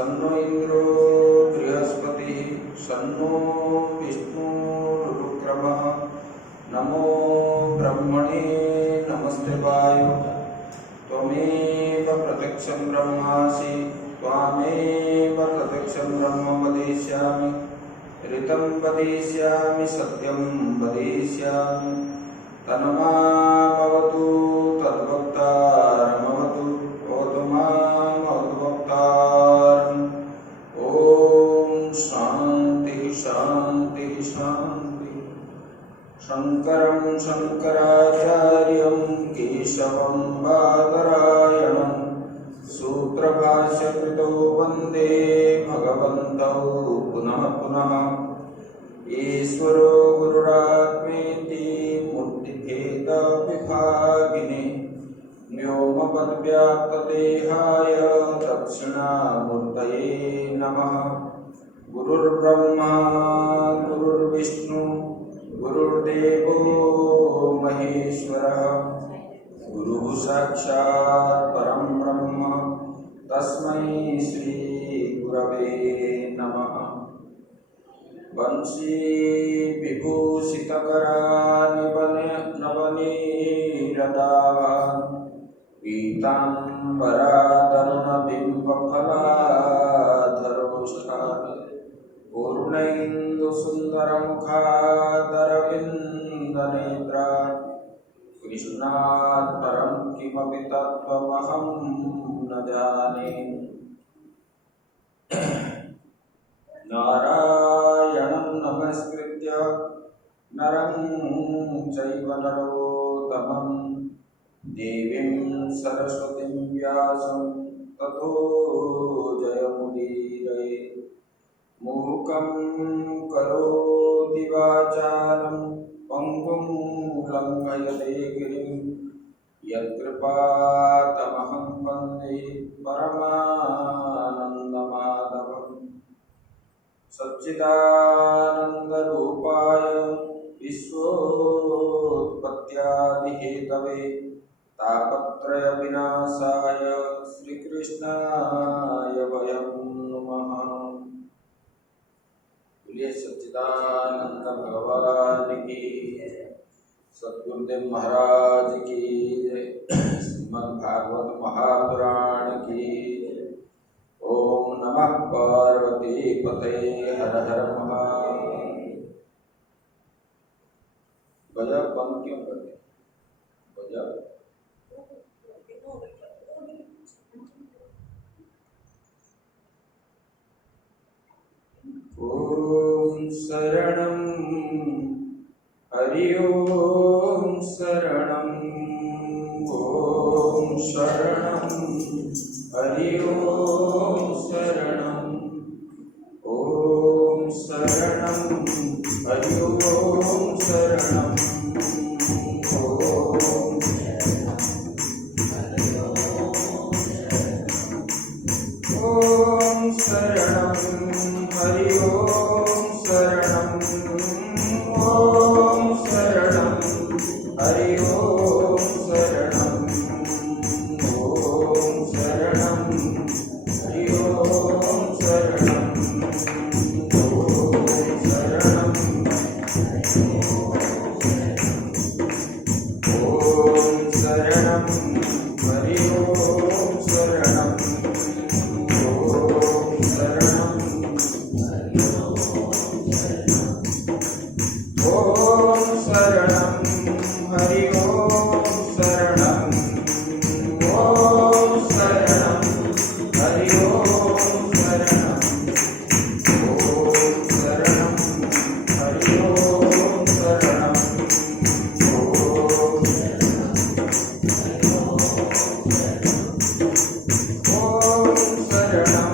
सन्नो इंद्रो बृहस्पतिः सन्नो विष्णुरुक्रमः नमो ब्रह्मणे नमस्ते वायु त्वमेव प्रत्यक्षं ब्रह्मासि त्वामेव प्रत्यक्षं ब्रह्म वदिष्यामि ऋतं वदिष्यामि सत्यं वदिष्यामि तन्मामवतु तद्भक्तारमवतु भवतु मामवतु भक्तारम्। ॐ शान्ति शान्ति शान्ति। शङ्करं शङ्कराचार्यं केशवं बादरायणं सूत्रभाष्यकृतो वन्दे भगवन्तौ पुनः पुनः। ईश्वरो गुरुरात्मेति मूर्तिभेदविभागिने व्योमवद्व्याप्तदेहाय दक्षिणामूर्तये नमः। गुरुर्ब्रह्मा गुरुर्विष्णु गुरुर्देवो महेश्वरः गुरुः साक्षात् परं ब्रह्म तस्मै श्री गुरवे नमः। वंशी विभूषितकरानिवनीरदावान् पीताम्बरादरुणबिम्बफलाधरोष्ठान् पूर्णेन्दुसुन्दरमुखादरविन्दनेत्रान् कृष्णात् परं किमपि तत्त्वमहं न जाने। नारायणं नमस्कृत्य नरं चैव नरोत्तमं देवीं सरस्वतीं व्यासं ततो जयमुदीरये। मूकं करोति वाचालं पङ्गुं लङ्घयते गिरिं यत्कृपातमहं वन्दे परमानन्दमाधवम्। सच्चिदानन्दरूपाय विश्वोत्पत्त्यादिहेतवे तापत्रयविनाशाय श्रीकृष्णाय वयं नमः। बोलिए सच्चिदानंद भगवान की, सद्गुरुदेव महाराज की, श्रीमद्भागवत महापुराण की। ओम नमः पार्वती पते हर हर महादेव। गजब बंद क्यों करते? गजब ओम शरणं हरि ओम शरणं ओम शरणं हरि ओम शरणं ओम शरणं हरि ओम शरणं ओम शरणं हरि ओम शरणं ओम शरणं हरि ओम शरणं ओम शरणं हरि ओम शरणं ओम शरणं ओम शरणं हरि ओम शरणं ओम शरणं ओम शरणं हरि ओम शरणं ओम शरणं हरि ओम शरणं ओम शरणं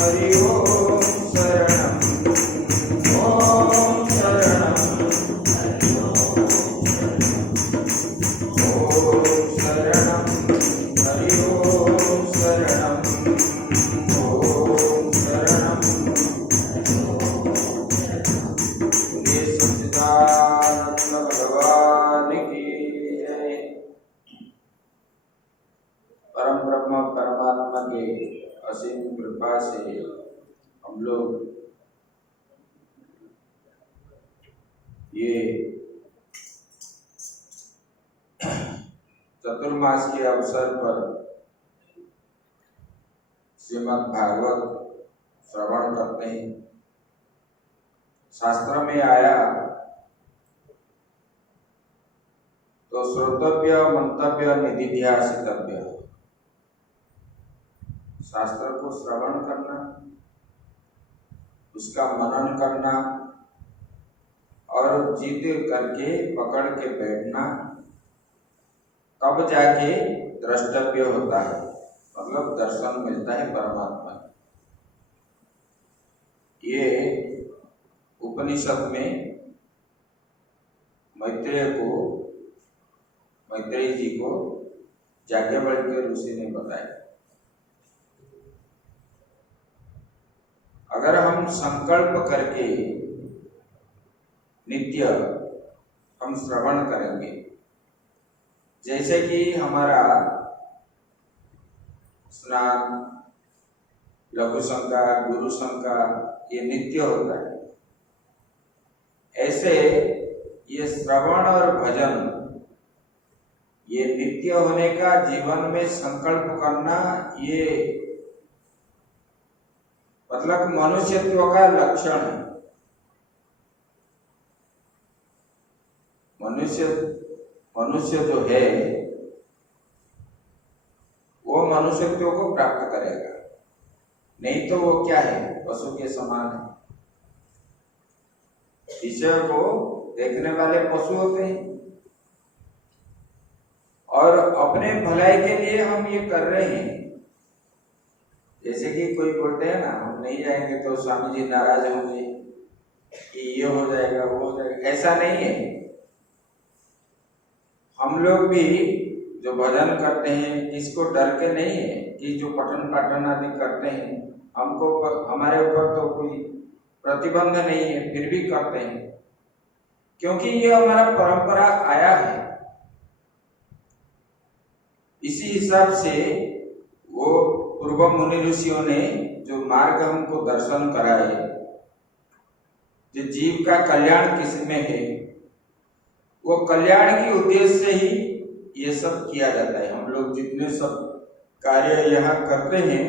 हरि ओम शरणं ओम शरणं हरि ओम शरणं ओम शरणं परम ब्रह्म परमात्मा के असीम कृपा से हम लोग ये चतुर्मास के अवसर पर श्रीमद् भागवत श्रवण करते हैं। शास्त्र में आया तो श्रोतव्य मंतव्य निधिध्यासितव्य, शास्त्र को श्रवण करना, उसका मनन करना और जिद करके पकड़ के बैठना, तब जाके द्रष्टव्य होता है, मतलब दर्शन मिलता है परमात्मा। ये उपनिषद में मैत्रेय जी को याज्ञवल्क्य ऋषि ने बताया। अगर हम संकल्प करके नित्य हम श्रवण करेंगे, जैसे कि हमारा स्नान, लघु संकार, गुरु संकार ये नित्य होता है, ऐसे ये श्रवण और भजन ये नित्य होने का जीवन में संकल्प करना, ये मतलब मनुष्यत्व का लक्षण है। मनुष्य जो है वो मनुष्यत्व को प्राप्त करेगा, नहीं तो वो क्या है, पशु के समान है। ईश्वर को देखने वाले पशु होते हैं और अपने भलाई के लिए हम ये कर रहे हैं। जैसे कि कोई बोलते हैं ना, हम नहीं जाएंगे तो स्वामी जी नाराज होंगे कि ये हो जाएगा वो हो जाएगा, ऐसा नहीं है। हम लोग भी जो भजन करते हैं, इसको डर के नहीं है कि जो पठन पाठन आदि करते हैं, हमको हमारे ऊपर तो कोई प्रतिबंध नहीं है, फिर भी करते हैं क्योंकि ये हमारा परंपरा आया है। इसी हिसाब से वो पूर्व मुनि ऋषियों ने जो मार्ग हमको दर्शन कराए, जो जीव का कल्याण किसमें है, वो कल्याण के उद्देश्य से ही ये सब किया जाता है। हम लोग जितने सब कार्य यहाँ करते हैं,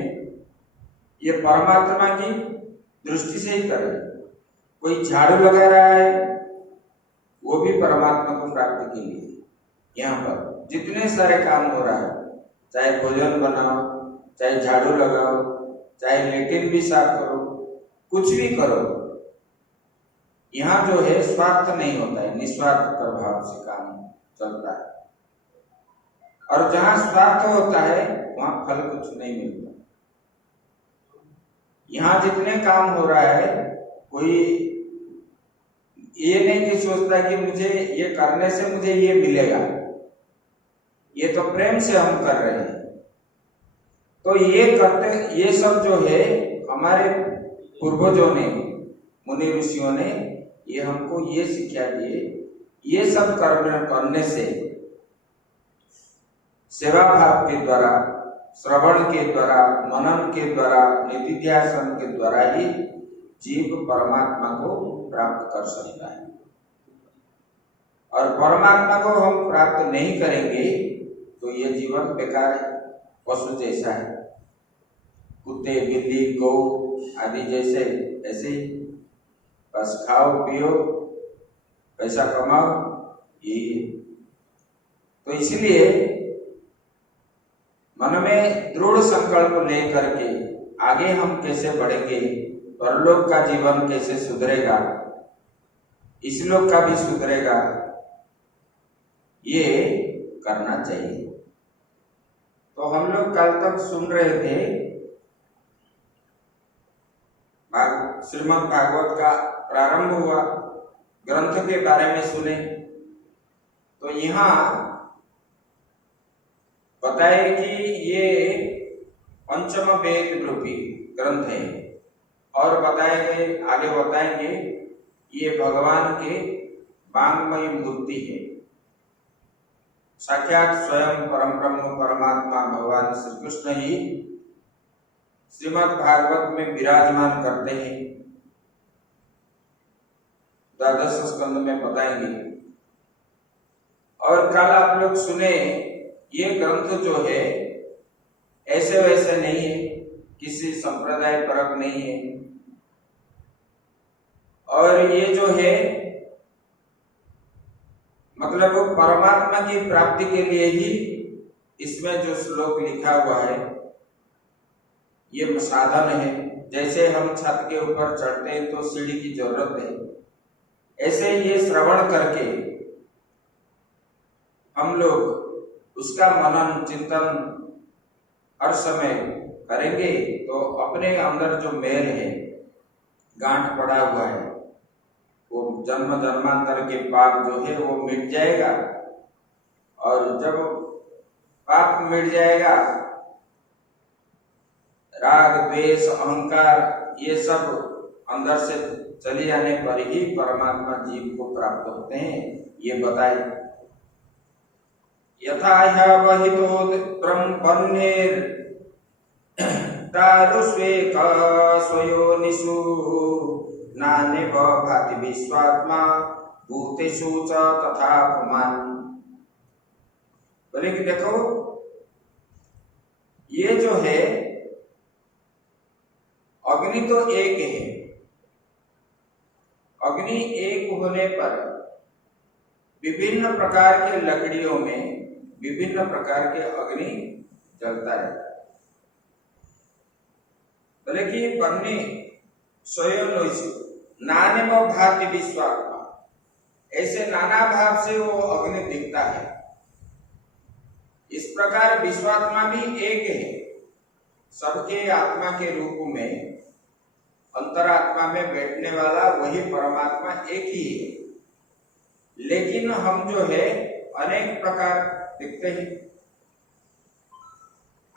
ये परमात्मा की दृष्टि से ही कर रहे हैं। कोई झाड़ू लगा रहा है, वो भी परमात्मा को प्राप्ति के लिए। यहाँ पर जितने सारे काम हो रहा है, चाहे भोजन बनाओ, चाहे झाड़ू लगाओ, चाहे लेटिन भी साफ करो, कुछ भी करो, यहाँ जो है स्वार्थ नहीं होता है, निस्वार्थ प्रभाव से काम चलता है। और जहाँ स्वार्थ होता है वहां फल कुछ नहीं मिलता। यहाँ जितने काम हो रहा है, कोई ये नहीं कि सोचता कि मुझे ये करने से मुझे ये मिलेगा, ये तो प्रेम से हम कर रहे हैं। तो ये सब जो है हमारे पूर्वजों ने, मुनि ऋषियों ने ये हमको ये शिक्षा दिए, ये सब करने से सेवा भाव के द्वारा, श्रवण के द्वारा, मनन के द्वारा, निधिध्यासन के द्वारा ही जीव परमात्मा को प्राप्त कर सकता है। और परमात्मा को हम प्राप्त नहीं करेंगे तो ये जीवन बेकार है, पशु जैसा है, कुत्ते, बिल्ली, गौ आदि जैसे, ऐसे ही बस खाओ पियो पैसा कमाओ, यही है। तो इसलिए मन में दृढ़ संकल्प लेकर के आगे हम कैसे बढ़ेंगे, परलोक का जीवन कैसे सुधरेगा, इस लोक का भी सुधरेगा, ये करना चाहिए। तो हम लोग कल तक सुन रहे थे श्रीमद् भागवत का प्रारंभ हुआ, ग्रंथ के बारे में सुने। तो यहाँ बताए कि ये पंचम वेद रूपी ग्रंथ है, और बताए गए, आगे बताएंगे ये भगवान के वांग्मय मूर्ति है। साक्षात स्वयं परम ब्रह्म परमात्मा भगवान श्री कृष्ण ही श्रीमद् भागवत में विराजमान करते हैं, द्वादश स्कंद में बताएंगे। और कल आप लोग सुने, ये ग्रंथ जो है ऐसे वैसे नहीं है, किसी संप्रदाय परक नहीं है, और ये जो है मतलब परमात्मा की प्राप्ति के लिए ही इसमें जो श्लोक लिखा हुआ है ये साधन है। जैसे हम छत के ऊपर चढ़ते हैं तो सीढ़ी की जरूरत है, ऐसे ये श्रवण करके हम लोग उसका मनन चिंतन हर समय करेंगे तो अपने अंदर जो मैल है, गांठ पड़ा हुआ है, वो जन्म जन्मांतर के पाप जो है वो मिट जाएगा। और जब पाप मिट जाएगा, राग द्वेष अहंकार ये सब अंदर से चले जाने पर ही परमात्मा जीव को प्राप्त होते हैं, ये बताए। यथा ह्यवहितो ब्रह्मण्येर तारुष्वेक स्वयोनिषु नान्यव भाति विश्वात्मा भूतेषु च तथा पुमान। बोले कि देखो, ये जो है अग्नि तो एक है, अग्नि एक होने पर विभिन्न प्रकार के लकड़ियों में विभिन्न प्रकार के अग्नि जलता है। बोले कि बन्नी स्वयं नानेम भाति विश्वात्मा, ऐसे नाना भाव से वो अग्नि दिखता है। इस प्रकार विश्वात्मा भी एक है, सबके आत्मा के रूप में अंतरात्मा में बैठने वाला वही परमात्मा एक ही है। लेकिन हम जो है अनेक प्रकार दिखते हैं,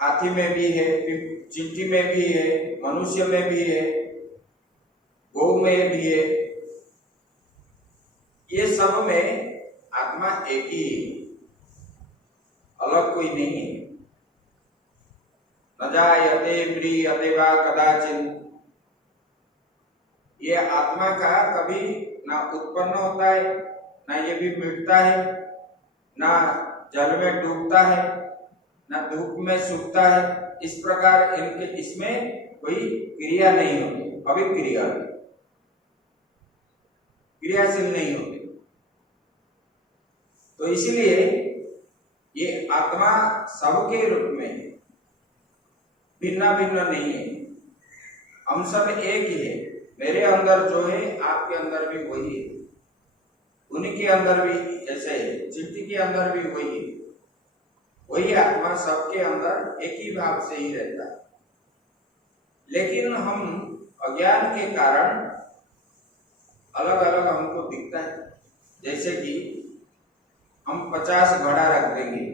हाथी में भी है, चींटी में भी है, मनुष्य में भी है, गौ में भी है, ये सब में आत्मा एक ही है, अलग कोई नहीं है। न जायते म्रियते वा कदाचित्, ये आत्मा का कभी ना उत्पन्न होता है, ना ये भी मिटता है, ना जल में डूबता है, ना धूप में सूखता है। इस प्रकार इनके इसमें कोई क्रिया नहीं होती, अभिक्रिया, क्रियाशील नहीं होती। तो इसलिए ये आत्मा सबके रूप में भिन्न भिन्न नहीं है, हम सब एक ही है। मेरे अंदर जो है आपके अंदर भी वही है, उनके अंदर भी ऐसे है, चिट्ठी के अंदर भी वही है, वही आत्मा सबके अंदर एक ही भाव से ही रहता है। लेकिन हम अज्ञान के कारण अलग अलग हमको दिखता है। जैसे कि हम 50 घड़ा रख देंगे,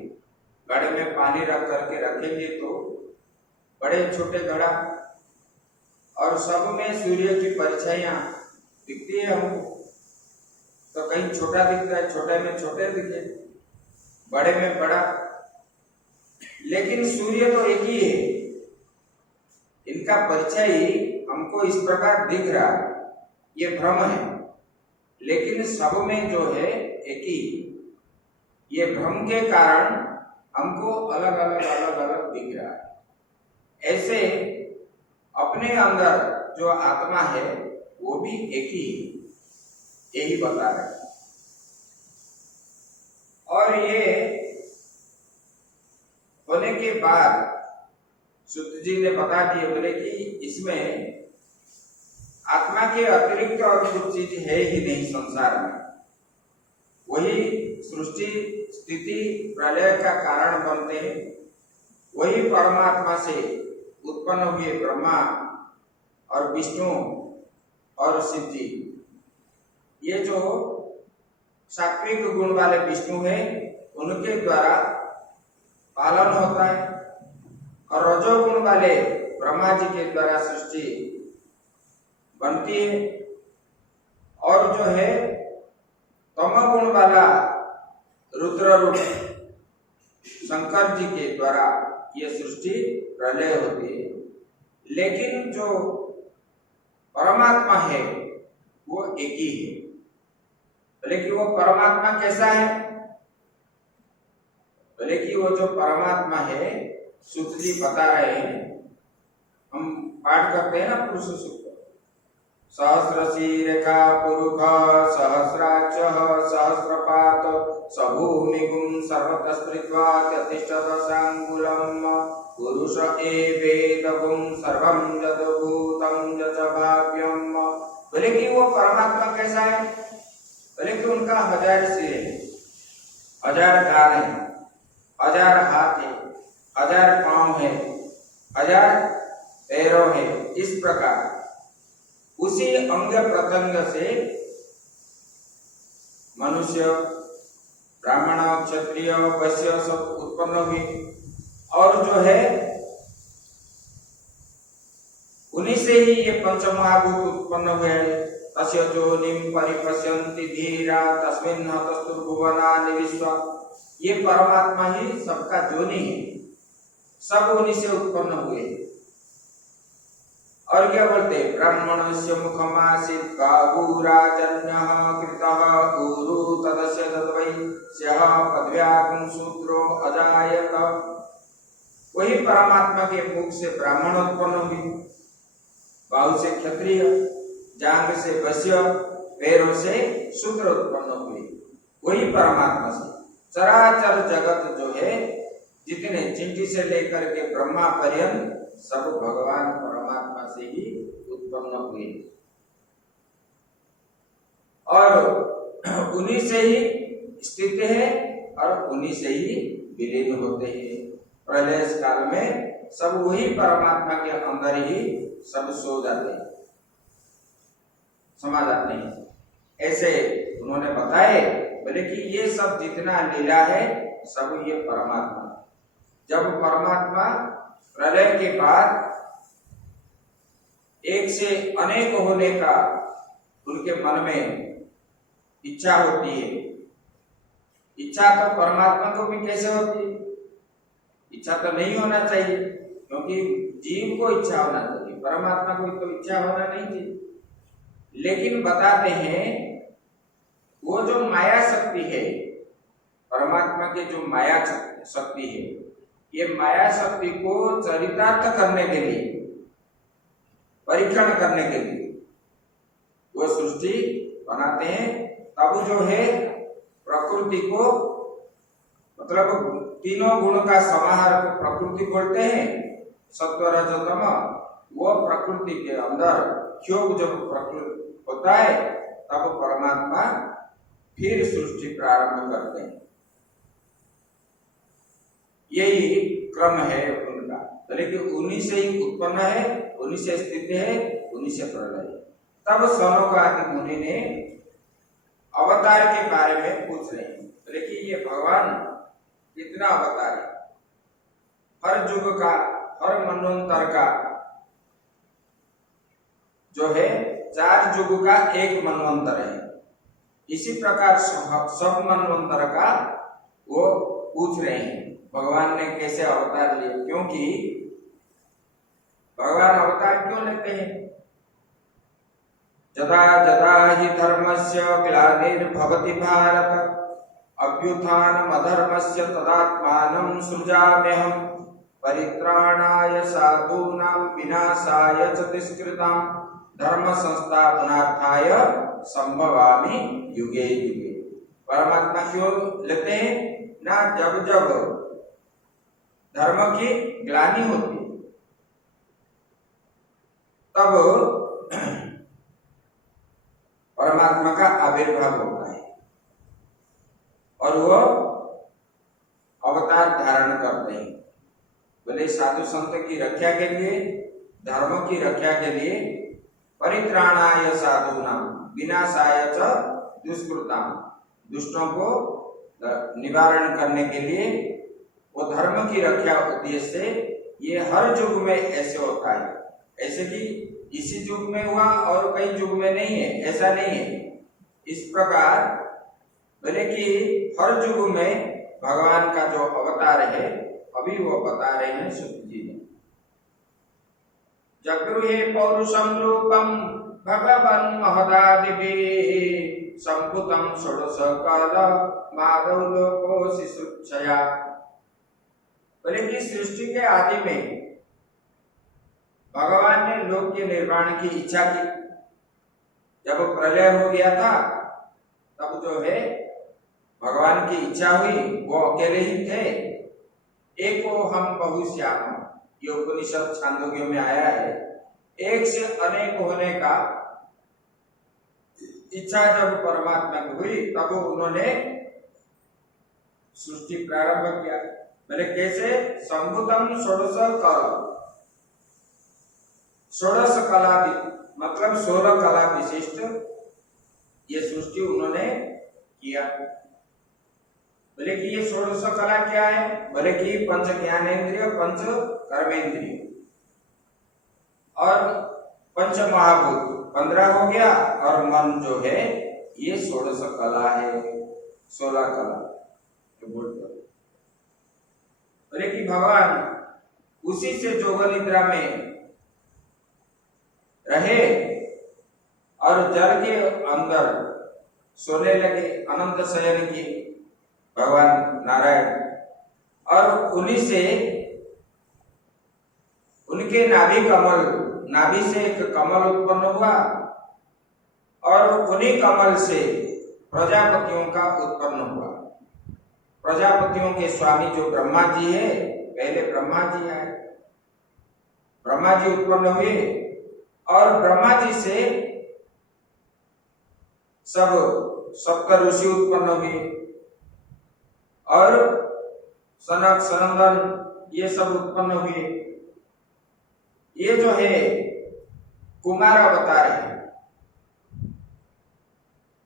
घड़े में पानी रख करके रखेंगे तो बड़े छोटे घड़ा, और सब में सूर्य की परछाइयां दिखती है हमको, तो कहीं छोटा दिखता है, छोटे में छोटे दिखे, बड़े में बड़ा, लेकिन सूर्य तो एक ही है। इनका परछाई हमको इस प्रकार दिख रहा है, ये भ्रम है, लेकिन सब में जो है एक ही। ये भ्रम के कारण हमको अलग अलग अलग अलग दिख रहा है। ऐसे अपने अंदर जो आत्मा है वो भी एक ही, यही बता रहे। और ये होने के बाद सुत जी ने बता दिए, बोले कि इसमें आत्मा के अतिरिक्त और कुछ चीज है ही नहीं संसार में। वही सृष्टि स्थिति प्रलय का कारण बनते हैं, वही परमात्मा से उत्पन्न हुए ब्रह्मा और विष्णु और शिव जी, ये जो सात्विक गुण वाले विष्णु हैं उनके द्वारा पालन होता है, और रजोगुण वाले ब्रह्मा जी के द्वारा सृष्टि बनती है, और जो है तमोगुण वाला रुद्र रूप शंकर जी के द्वारा ये सृष्टि प्रलय होती है। लेकिन जो परमात्मा है वो एक ही है। बोले कि वो परमात्मा कैसा है? बोले कि वो जो परमात्मा है, सूत जी बता रहे हैं, हम पाठ करते हैं ना पुरुष सूक्त, सहस्रशीरेखा पुरुष सहस्राक्ष सहस्रपात सभूमिगुं सर्वतस्त्रित्वा तिष्ठदशाङ्गुलम् पुरुष एवेदगुं सर्वं यद्भूतं यच्च भाव्यम्। बोले कि वो परमात्मा कैसा है? बोले कि उनका 1000 सिर है, 1000 कान है, 1000 हाथ है, 1000 पांव है, 1000 पैरों है। इस प्रकार उसी अंग प्रत्यंग से मनुष्य, ब्राह्मण, क्षत्रिय, वैश्य सब उत्पन्न हुए, और जो है उन्हीं से ही ये पंचमहाभूत उत्पन्न हुए। तस्य जोनिं परिपश्यन्ति धीरा तस्मिन् हतस्तुर्भुवनानि विश्व। ये परमात्मा ही सबका जोनि है, सब उन्हीं से उत्पन्न हुए। और क्या बोलते? ब्राह्मणस्य मुखमासीत् गावुराजन्यः कृतः गुरु तदस्य तद्वै स्यः पद्व्यागुं शूद्रो अजायत। वही परमात्मा के मुख से ब्राह्मण उत्पन्न हुए, बाहु से क्षत्रिय, जांघ से वैश्य, पैरों से शूद्र उत्पन्न हुए। वही परमात्मा से चराचर जगत जो है, जितने चिंटी से लेकर के ब्रह्मा पर्यंत सब भगवान परमात्मा से ही उत्पन्न हुए, और उन्हीं से ही स्थित है और उन्हीं से ही विलीन होते हैं। प्रलय काल में सब वही परमात्मा के अंदर ही सब सो जाते हैं, समा जाते हैं, ऐसे उन्होंने बताए। बोले कि ये सब जितना लीला है सब ये परमात्मा। जब परमात्मा प्रलय के बाद एक से अनेक होने का उनके मन में इच्छा होती है। इच्छा तो परमात्मा को भी कैसे होती है? इच्छा तो नहीं होना चाहिए, क्योंकि जीव को इच्छा होना चाहिए, परमात्मा को तो इच्छा होना नहीं चाहिए। लेकिन बताते हैं वो जो माया शक्ति है, परमात्मा के जो माया शक्ति है, ये माया शक्ति को चरितार्थ करने के लिए, परीक्षण करने के लिए वो सृष्टि बनाते हैं। तब जो है प्रकृति को, मतलब तीनों गुण का समाहार को प्रकृति बोलते हैं, सत्व रज तम। वो प्रकृति के अंदर क्षोभ जब प्रकृति होता है तब परमात्मा फिर सृष्टि प्रारंभ करते हैं। यही क्रम है उनका। लेकिन उन्हीं से ही उत्पन्न है, उन्हीं से स्थित है, उन्हीं से प्रलय है। तब सनोकादि मुनि ने अवतार के बारे में पूछ रहे हैं। देखिए ये भगवान कितना अवतार है, हर युग का, हर मनवंतर का जो है 4 युग का एक मनवंतर है। इसी प्रकार सब मनवंतर का वो पूछ रहे हैं भगवान ने कैसे अवतार लिए। क्योंकि भगवान अवतार क्यों लेते हैं? जदा जदा हि धर्मस्य ग्लानिर्भवति भारत अभ्युत्थानम् अधर्मस्य तदात्मानं सृजाम्यहम् परित्राणाय साधूनां विनाशाय च दुष्कृतां धर्म संस्थापनार्थाय संभवामि युगे युगे। परमात्मा क्यों लेते हैं ना? जब जब धर्म की ग्लानि होती तब परमात्मा का आविर्भाव होता है और वो अवतार धारण करते हैं। बोले साधु संत की रक्षा के लिए, धर्म की रक्षा के लिए, परित्राणाय साधूनां विनाशाय च दुष्कृतां, दुष्टों को निवारण करने के लिए, वो धर्म की रक्षा उद्देश्य से ये हर युग में ऐसे होता है। ऐसे कि इसी युग में हुआ और कई युग में नहीं है, ऐसा नहीं है। इस प्रकार बोले कि हर युग में भगवान का जो अवतार है, अभी वो बता रहे हैं सुत जी ने। जगृहे पौरुषं रूपं भगवन् महदादिभिः संपुतं षोडश काल माधव लोको शिशुक्षया। बोले कि सृष्टि के आदि में भगवान ने लोक के निर्माण की इच्छा की। जब प्रलय हो गया था तब जो है भगवान की इच्छा हुई, वो अकेले ही थे। एको हम बहुश्याम, ये उपनिषद छांदोग्य में आया है। एक से अनेक होने का इच्छा जब परमात्मा की हुई तब उन्होंने सृष्टि प्रारंभ किया। बोले कैसे? संभुतम षोडश कला, षोडश कला मतलब 16 कला विशिष्ट ये सृष्टि उन्होंने किया। बोले कि ये 16 कला क्या है? बोले कि पंच ज्ञानेन्द्रिय, पंच कर्मेंद्रिय और पंच महाभूत 15 हो गया, और मन जो है ये 16 कला है, 16 कला। तो बोले कि भगवान उसी से जोग निद्रा में रहे और जल के अंदर सोने लगे, अनंत शयन की भगवान नारायण। और उन्हीं से उनके नाभि कमल, नाभि से एक कमल उत्पन्न हुआ और उन्हीं कमल से प्रजापतियों का उत्पन्न हुआ। प्रजापतियों के स्वामी जो ब्रह्मा जी है, पहले ब्रह्मा जी आए, ब्रह्मा जी उत्पन्न हुए और ब्रह्मा जी से सब सप्त ऋषि उत्पन्न हुए और सनक सनंदन ये सब उत्पन्न हुए। ये जो है कुमार अवतार है,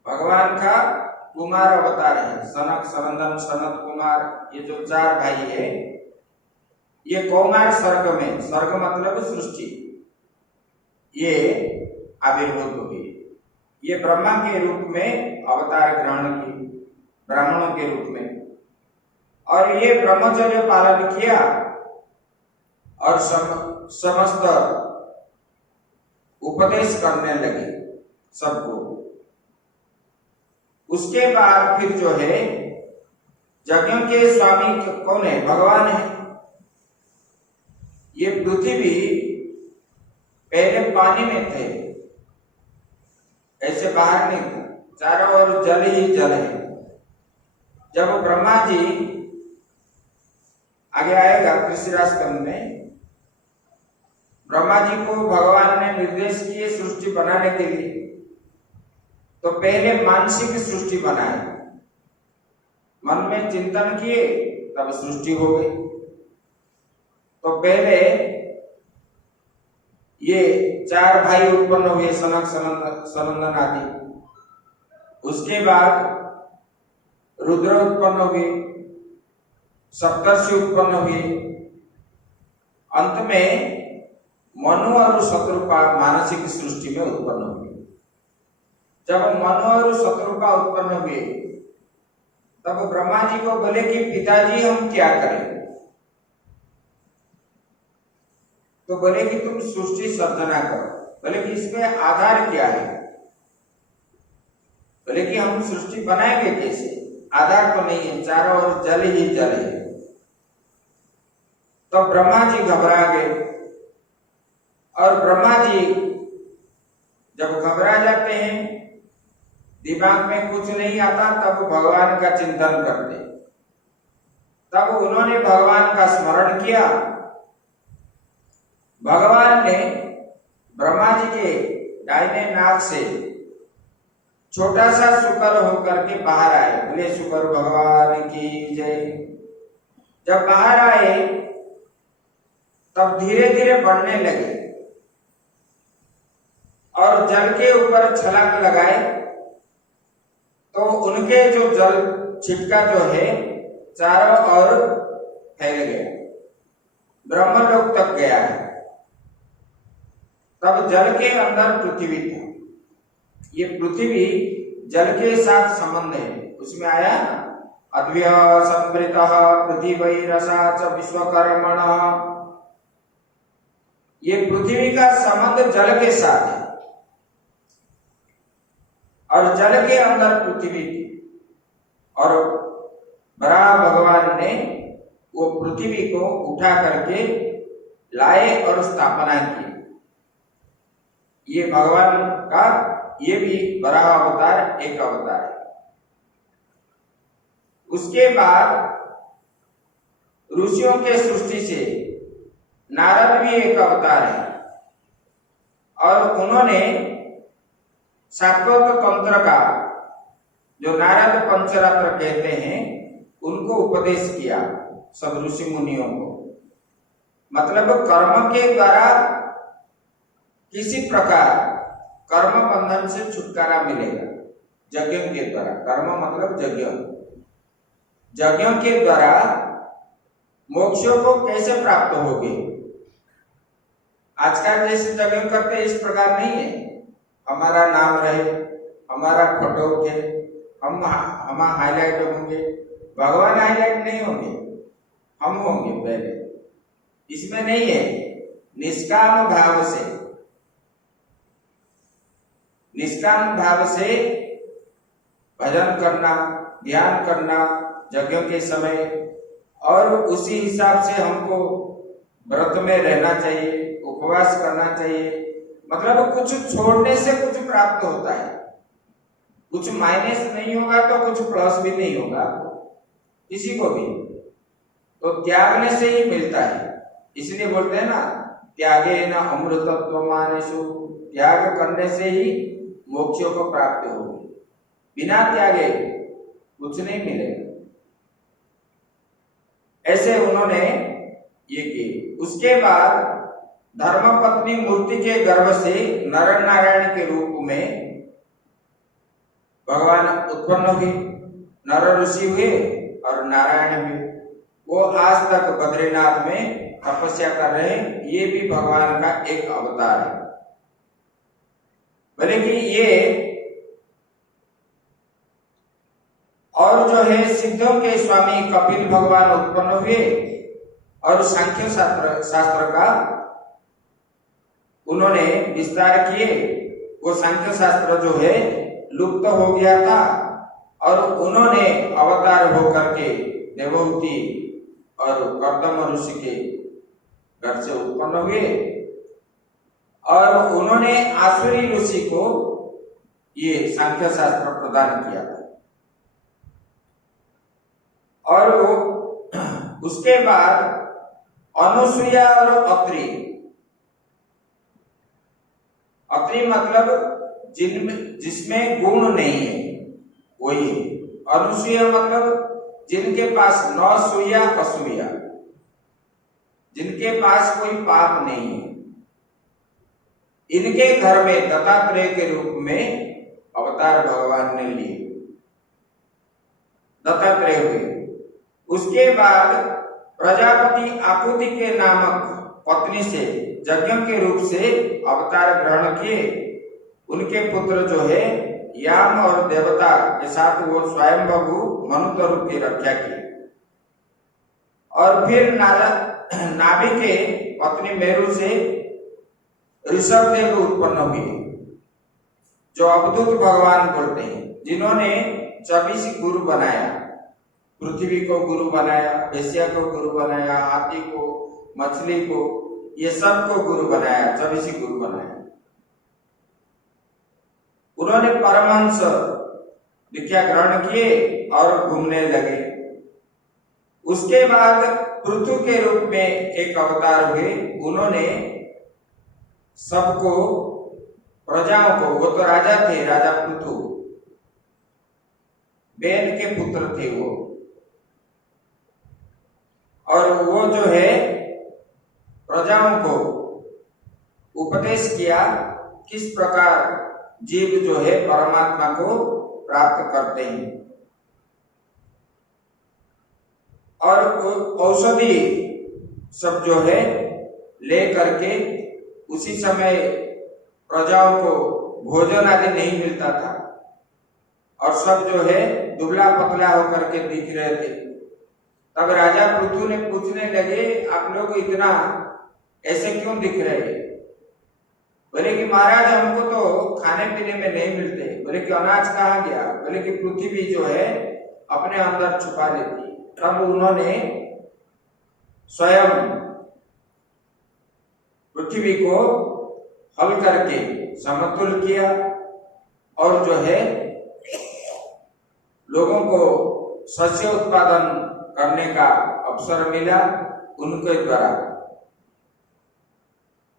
भगवान का कुमार अवतार है। सनक सनंदन सनत कुमार, ये जो 4 भाई है, ये कौमार सर्ग में, सर्ग मतलब सृष्टि, ये आविर्भूत हुई। ये ब्रह्मा के रूप में अवतार ग्रहण की, ब्राह्मणों के रूप में, और ये ब्रह्मचर्य पालन किया और समस्त उपदेश करने लगे सबको। उसके बाद फिर जो है यज्ञों के स्वामी कौन है? भगवान है। ये पृथ्वी पहले पानी में थे, ऐसे बाहर नहीं था, चारों ओर जल ही जल है। जब ब्रह्मा जी, आगे आएगा कृषिराज स्कंद में, ब्रह्मा जी को भगवान ने निर्देश किए सृष्टि बनाने के लिए, तो पहले मानसिक सृष्टि बनाई, मन में चिंतन किए तब सृष्टि हो गई। तो पहले ये 4 भाई उत्पन्न हुए, सनक सनंदन आदि। उसके बाद रुद्र उत्पन्न हुए, सप्तर्षि उत्पन्न हुए, अंत में मनु और शत्रुपा मानसिक सृष्टि में उत्पन्न हुए। जब मनु और शत्रुपा उत्पन्न हुए तब ब्रह्मा जी को बोले कि पिताजी हम क्या करें? तो बोले कि तुम सृष्टि सर्जना करो। बोले कि इसमें आधार क्या है? बोले कि हम सृष्टि बनाएंगे कैसे? आधार तो नहीं है, चारों ओर जल ही जल है। तो ब्रह्मा जी घबरा गए, और ब्रह्मा जी जब घबरा जाते हैं, दिमाग में कुछ नहीं आता, तब भगवान का चिंतन करते। तब उन्होंने भगवान का स्मरण किया। भगवान ने ब्रह्मा जी के दाहिने नाक से छोटा सा शुकर होकर के बाहर आए। बोले शुकर भगवान की जय। जब बाहर आए तब धीरे धीरे बढ़ने लगे और जल के ऊपर छलांग लगाए, तो उनके जो जल छिटका जो है चारों ओर फैल गया, ब्रह्मलोक तक गया है। तब जल के अंदर पृथ्वी था। ये पृथ्वी जल के साथ संबंध है। उसमें आया अद्भ्य संवृतः पृथ्वी रसा च विश्वकर्मण। ये पृथ्वी का संबंध जल के साथ है और जल के अंदर पृथ्वी थी और बराह भगवान ने वो पृथ्वी को उठा करके लाए और स्थापना की। ये भगवान का ये भी बराह अवतार एक अवतार है। उसके बाद ऋषियों के सृष्टि से नारद भी एक अवतार है और उन्होंने शाक्योक्त तंत्र का जो नारद पंचरात्र कहते हैं उनको उपदेश किया सब ऋषि मुनियों को। मतलब कर्म के द्वारा किसी प्रकार कर्म बंधन से छुटकारा मिलेगा यज्ञ के द्वारा। कर्म मतलब यज्ञ, यज्ञों के द्वारा मोक्षों को कैसे प्राप्त होगे। आजकल जैसे यज्ञ करते इस प्रकार नहीं है, हमारा नाम रहे, हमारा फोटो उठे, हम हाईलाइट होंगे। भगवान हाईलाइट नहीं होंगे, हम होंगे पहले। इसमें नहीं है। निष्काम भाव से, निष्काम भाव से भजन करना, ध्यान करना यज्ञों के समय, और उसी हिसाब से हमको व्रत में रहना चाहिए, उपवास करना चाहिए। मतलब कुछ छोड़ने से कुछ प्राप्त होता है, कुछ माइनस नहीं होगा तो कुछ प्लस भी नहीं होगा किसी को भी। तो त्यागने से ही मिलता है। इसलिए बोलते हैं ना, त्यागे न अमृतत्व मानेषु, त्याग करने से ही मोक्षों को प्राप्ति होगी। बिना त्यागे कुछ नहीं मिलेगा। ऐसे उन्होंने ये किए। उसके बाद धर्मपत्नी मूर्ति के गर्भ से नर नारायण के रूप में भगवान उत्पन्न हुए। नर ऋषि हुए और नारायण हुए। वो आज तक बद्रीनाथ में तपस्या कर रहे हैं। ये भी भगवान का एक अवतार है। भले कि ये और जो है सिद्धों के स्वामी कपिल भगवान उत्पन्न हुए और सांख्य शास्त्र का उन्होंने विस्तार किए। वो सांख्य शास्त्र जो है लुप्त हो गया था और उन्होंने अवतार होकर के देवहूति और कर्दम ऋषि के घर से उत्पन्न हुए और उन्होंने आसुरी ऋषि को ये सांख्य शास्त्र प्रदान किया था। और उसके बाद अनुसुईया और अत्रि, अत्रि मतलब जिसमें गुण नहीं है वही। अनुसुईया मतलब जिनके पास न सूया असूया, जिनके पास कोई पाप नहीं है। इनके घर में दत्तात्रेय के रूप में अवतार भगवान ने लिए, दत्तात्रेय हुए। उसके बाद प्रजापति आकुति के नामक पत्नी से यज्ञ के रूप से अवतार ग्रहण किए। उनके पुत्र जो है याम और देवता के साथ वो स्वयंभू मनुष्य रूप की रक्षा की। और फिर नाभि के पत्नी मेरु से ऋषभ देव उत्पन्न हुए, जो अवधूत भगवान बोलते हैं, जिन्होंने 24 गुरु बनाया। पृथ्वी को गुरु बनाया, वेश्या को गुरु बनाया, हाथी को, मछली को, ये सब को गुरु बनाया, 24 गुरु बनाया। उन्होंने परमहंस दीक्षा ग्रहण किए और घूमने लगे। उसके बाद पृथु के रूप में एक अवतार हुए। उन्होंने सबको, प्रजाओं को, वो तो राजा थे, राजा पृथु, बेन के पुत्र थे वो, और वो जो है प्रजाओं को उपदेश किया किस प्रकार जीव जो है परमात्मा को प्राप्त करते हैं। और औषधि सब जो है ले करके, उसी समय प्रजाओं को भोजन आदि नहीं मिलता था और सब जो है दुबला पतला होकर के दिख रहे थे। तब राजा पृथु ने पूछने लगे, आप लोग इतना ऐसे क्यों दिख रहे हैं? बोले कि महाराज हमको तो खाने पीने में नहीं मिलते। बोले कि अनाज कहाँ गया? बोले कि पृथ्वी जो है अपने अंदर छुपा लेती। तब उन्होंने स्वयं पृथ्वी को हल करके समतुल किया और जो है लोगों को शस्य उत्पादन करने का अवसर मिला उनके द्वारा।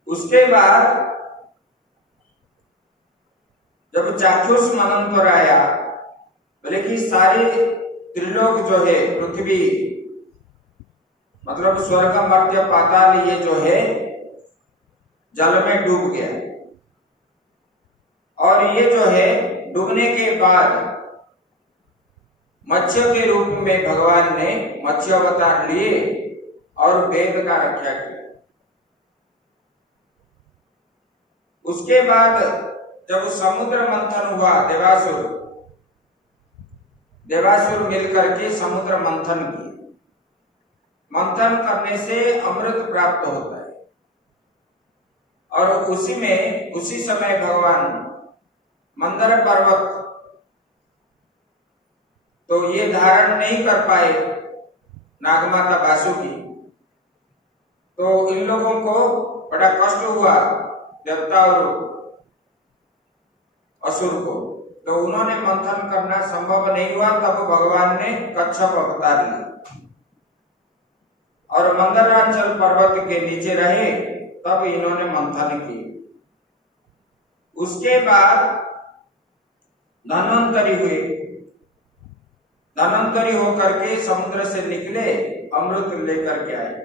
उसके बाद जब चाक्षुष मनंतर आया, बोले कि सारे त्रिलोक जो है पृथ्वी मतलब स्वर्ग मर्त्य पाताल ये जो है जल में डूब गया। और ये जो है डूबने के बाद मत्स्य के रूप में भगवान ने मत्स्य अवतार लिए और वेद का रक्षा किया। उसके बाद जब समुद्र मंथन हुआ, देवासुर मिलकर के समुद्र मंथन किए। मंथन करने से अमृत प्राप्त होता है और उसी समय भगवान मंदर पर्वत तो ये धारण नहीं कर पाए नागमाता वासुकी, तो इन लोगों को बड़ा कष्ट हुआ देवता और असुर को, तो उन्होंने मंथन करना संभव नहीं हुआ। तब भगवान ने कच्छप अवतार लिया और मंदरांचल पर्वत के नीचे रहे, तब इन्होंने मंथन की। उसके बाद धन्वंतरी हुए, धन्वंतरी होकर के समुद्र से निकले, अमृत लेकर के आए।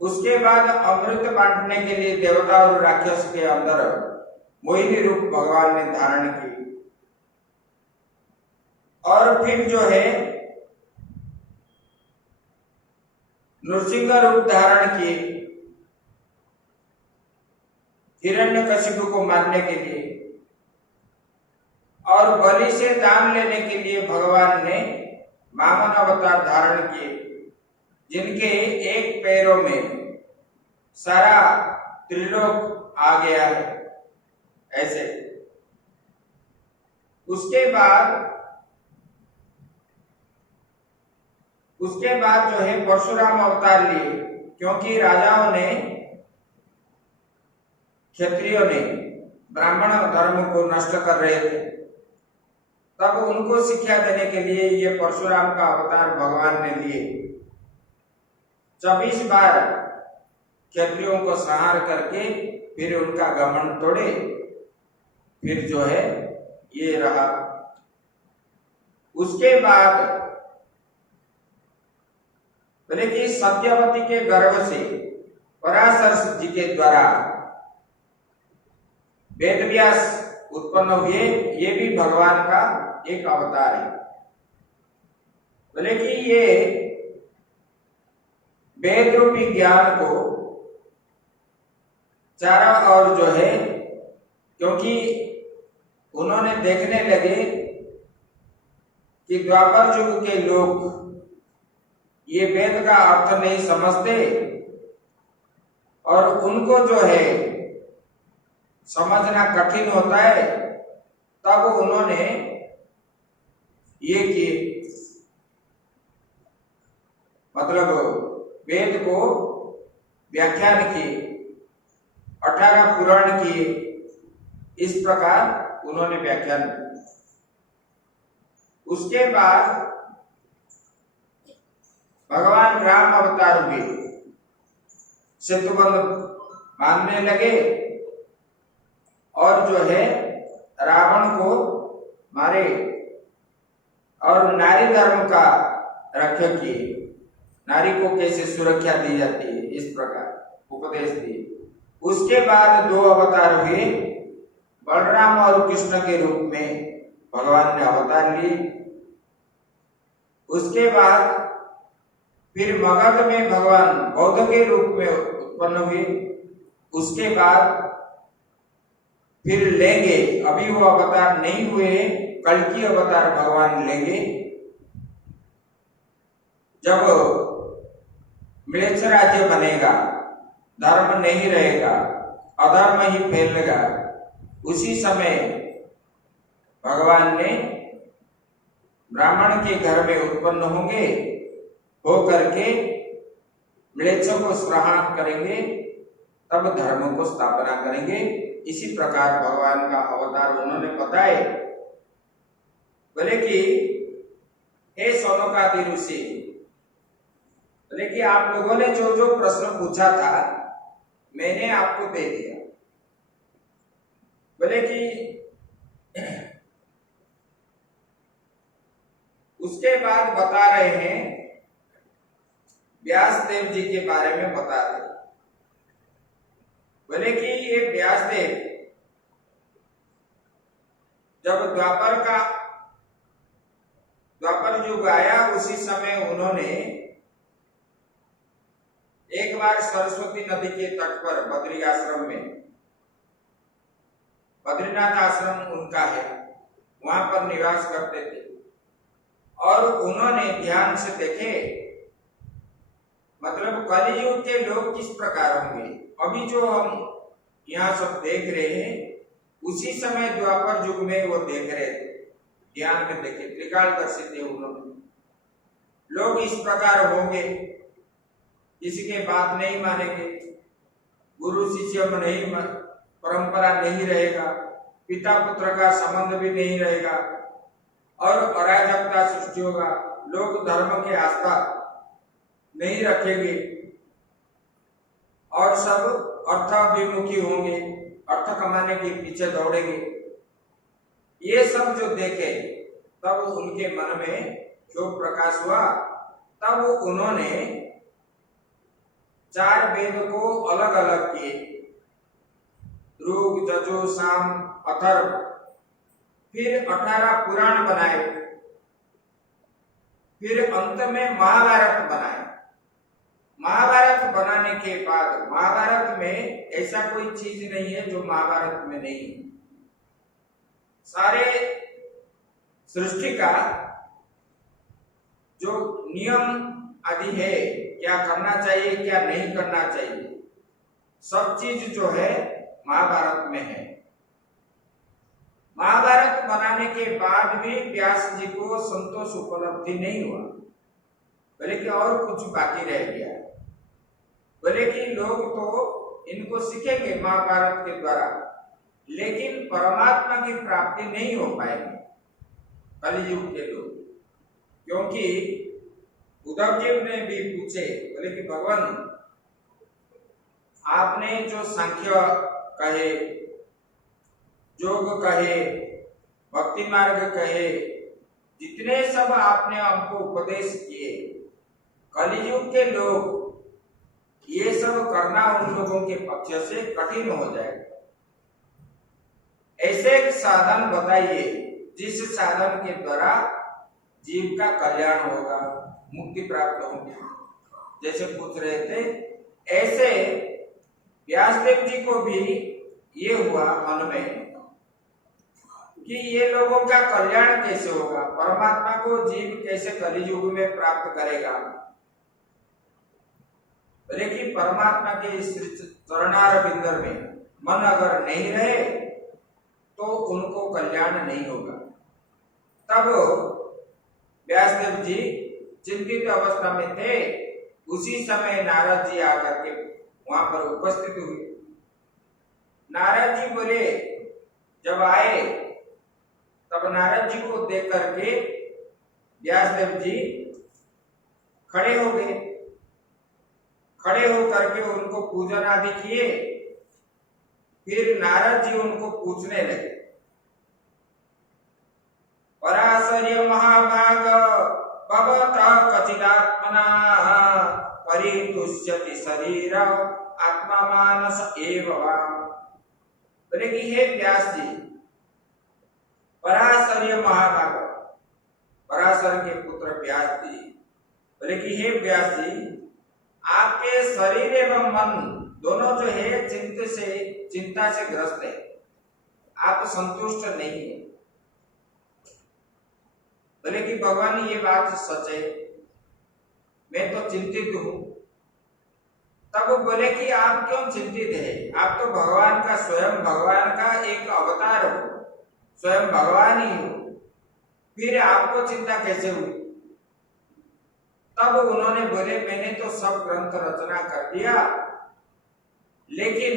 उसके बाद अमृत बांटने के लिए देवता और राक्षस के अंदर मोहिनी रूप भगवान ने धारण की और फिर जो है नृसिंह रूप धारण किए हिरण्यकशिपु को मारने के लिए। और बलि से दान लेने के लिए भगवान ने वामन अवतार धारण किए, जिनके एक पैरों में सारा त्रिलोक आ गया है ऐसे। उसके बाद जो है परशुराम अवतार लिए, क्योंकि राजाओं ने क्षत्रियों ने ब्राह्मण धर्म को नष्ट कर रहे थे, तब उनको शिक्षा देने के लिए ये परशुराम का अवतार भगवान ने लिए। 24 बार क्षत्रियों को संहार करके फिर उनका घमंड तोड़े, फिर जो है ये रहा। उसके बाद बोले कि सत्यवती के गर्भ से पराशर जी के द्वारा वेदव्यास उत्पन्न हुए, ये भी भगवान का एक अवतार है। बोले कि ये वेद रूपी ज्ञान को चारों ओर जो है, क्योंकि उन्होंने देखने लगे कि द्वापर युग के लोग ये वेद का अर्थ नहीं समझते और उनको जो है समझना कठिन होता है, तब उन्होंने ये किए, मतलब वेद को व्याख्यान किए, 18 पुराण किए, इस प्रकार उन्होंने व्याख्यान किया। उसके बाद भगवान राम अवतार हुए, सेतुबंध बांधने लगे और जो है रावण को मारे और नारी धर्म का रक्षा किए, नारी को कैसे सुरक्षा दी जाती है इस प्रकार उपदेश दिए। उसके बाद 2 अवतार हुए, बलराम और कृष्ण के रूप में भगवान ने अवतार लिए। उसके बाद फिर मगध में भगवान बौद्ध के रूप में उत्पन्न हुए। उसके बाद फिर लेंगे, अभी वो अवतार नहीं हुए, कल्कि अवतार भगवान लेंगे जब म्लेच्छ राज्य बनेगा, धर्म नहीं रहेगा, अधर्म ही फैलेगा, उसी समय भगवान ने ब्राह्मण के घर में उत्पन्न होंगे, हो करके म्लेच्छों को संहार करेंगे, तब धर्म को स्थापना करेंगे। इसी प्रकार भगवान का अवतार उन्होंने बताए। बोले कि हे सौनकादि ऋषि, बोले कि आप लोगों ने जो जो प्रश्न पूछा था मैंने आपको दे दिया। बोले कि उसके बाद बता रहे हैं, व्यास देव जी के बारे में बता रहे। बोले कि ये व्यास देव जब द्वापर युग आया, उसी समय उन्होंने एक बार सरस्वती नदी के तट पर बद्री आश्रम में, बद्रीनाथ आश्रम उनका है, वहां पर निवास करते थे और उन्होंने ध्यान से देखे, मतलब कलियुग के लोग किस प्रकार होंगे। अभी जो हम यहाँ सब देख रहे हैं, उसी समय द्वापर युग में वो देख रहे थे, ध्यान में देखे, त्रिकालदर्शी थे उन्होंने। लोग इस प्रकार होंगे, किसी के बात नहीं मानेंगे, गुरु शिष्य में नहीं, परंपरा नहीं रहेगा, पिता पुत्र का संबंध भी नहीं रहेगा और अराजकता सृष्टि होगा, लोग धर्म की आस्था नहीं रखेंगे और सब अर्थाभिमुखी होंगे, अर्थ कमाने के पीछे दौड़ेंगे। ये सब जो देखे, तब उनके मन में क्षोभ प्रकाश हुआ। तब उन्होंने 4 वेद को अलग अलग किए, ऋग, यजुर, साम, अथर्व, फिर 18 पुराण बनाए, फिर अंत में महाभारत बनाए। महाभारत बनाने के बाद, महाभारत में ऐसा कोई चीज नहीं है जो महाभारत में नहीं है। सारे सृष्टि का जो नियम आदि है, क्या करना चाहिए क्या नहीं करना चाहिए, सब चीज जो है महाभारत में है। महाभारत बनाने के बाद भी व्यास जी को संतोष उपलब्धि नहीं हुआ, बोले कि और कुछ बाकी रह गया। बोले कि लोग तो इनको सीखेंगे महाभारत के द्वारा, लेकिन परमात्मा की प्राप्ति नहीं हो पाएगी कलियुग के लोग। क्योंकि उद्धव जी ने भी पूछे, बोले कि भगवान आपने जो सांख्य कहे, योग कहे, भक्ति मार्ग कहे, जितने सब आपने हमको उपदेश किए, कलियुग के लोग ये सब करना उन लोगों के पक्ष से कठिन हो जाएगा। ऐसे एक साधन बताइए जिस साधन के द्वारा जीव का कल्याण होगा, मुक्ति प्राप्त होगी, जैसे पूछ रहे थे। ऐसे व्यासदेव जी को भी ये हुआ मन में कि ये लोगों का कल्याण कैसे होगा, परमात्मा को जीव कैसे कलियुग में प्राप्त करेगा। लेकिन परमात्मा के इस चरणारविंद में मन अगर नहीं रहे तो उनको कल्याण नहीं होगा। तब व्यासदेव जी चिंतित अवस्था में थे, उसी समय नारद जी आकर के वहां पर उपस्थित हुए। नारद जी बोले, जब आए तब नारद जी को देख करके व्यासदेव जी खड़े हो गए। खड़े होकर के उनको पूजन आदि किए। फिर नारद जी उनको पूछने लगे, पराशर्य महाभाग भवतः कचिदात्मना परितुष्यति शरीर आत्मा मानस एव वा। बोले कि हे व्यास जी, पराशर्य महाभाग, पराशर के पुत्र व्यास जी, बोले कि हे व्यास जी, आपके शरीर एवं मन दोनों जो है चिंता से ग्रस्त है, आप संतुष्ट नहीं है। बोले कि भगवान ये बात सच है, मैं तो चिंतित हूं, तब वो बोले कि आप क्यों चिंतित है, आप तो भगवान का, स्वयं भगवान का एक अवतार हो, स्वयं भगवान ही हो, फिर आपको चिंता कैसे हुई? तब उन्होंने बोले मैंने तो सब ग्रंथ रचना कर दिया, लेकिन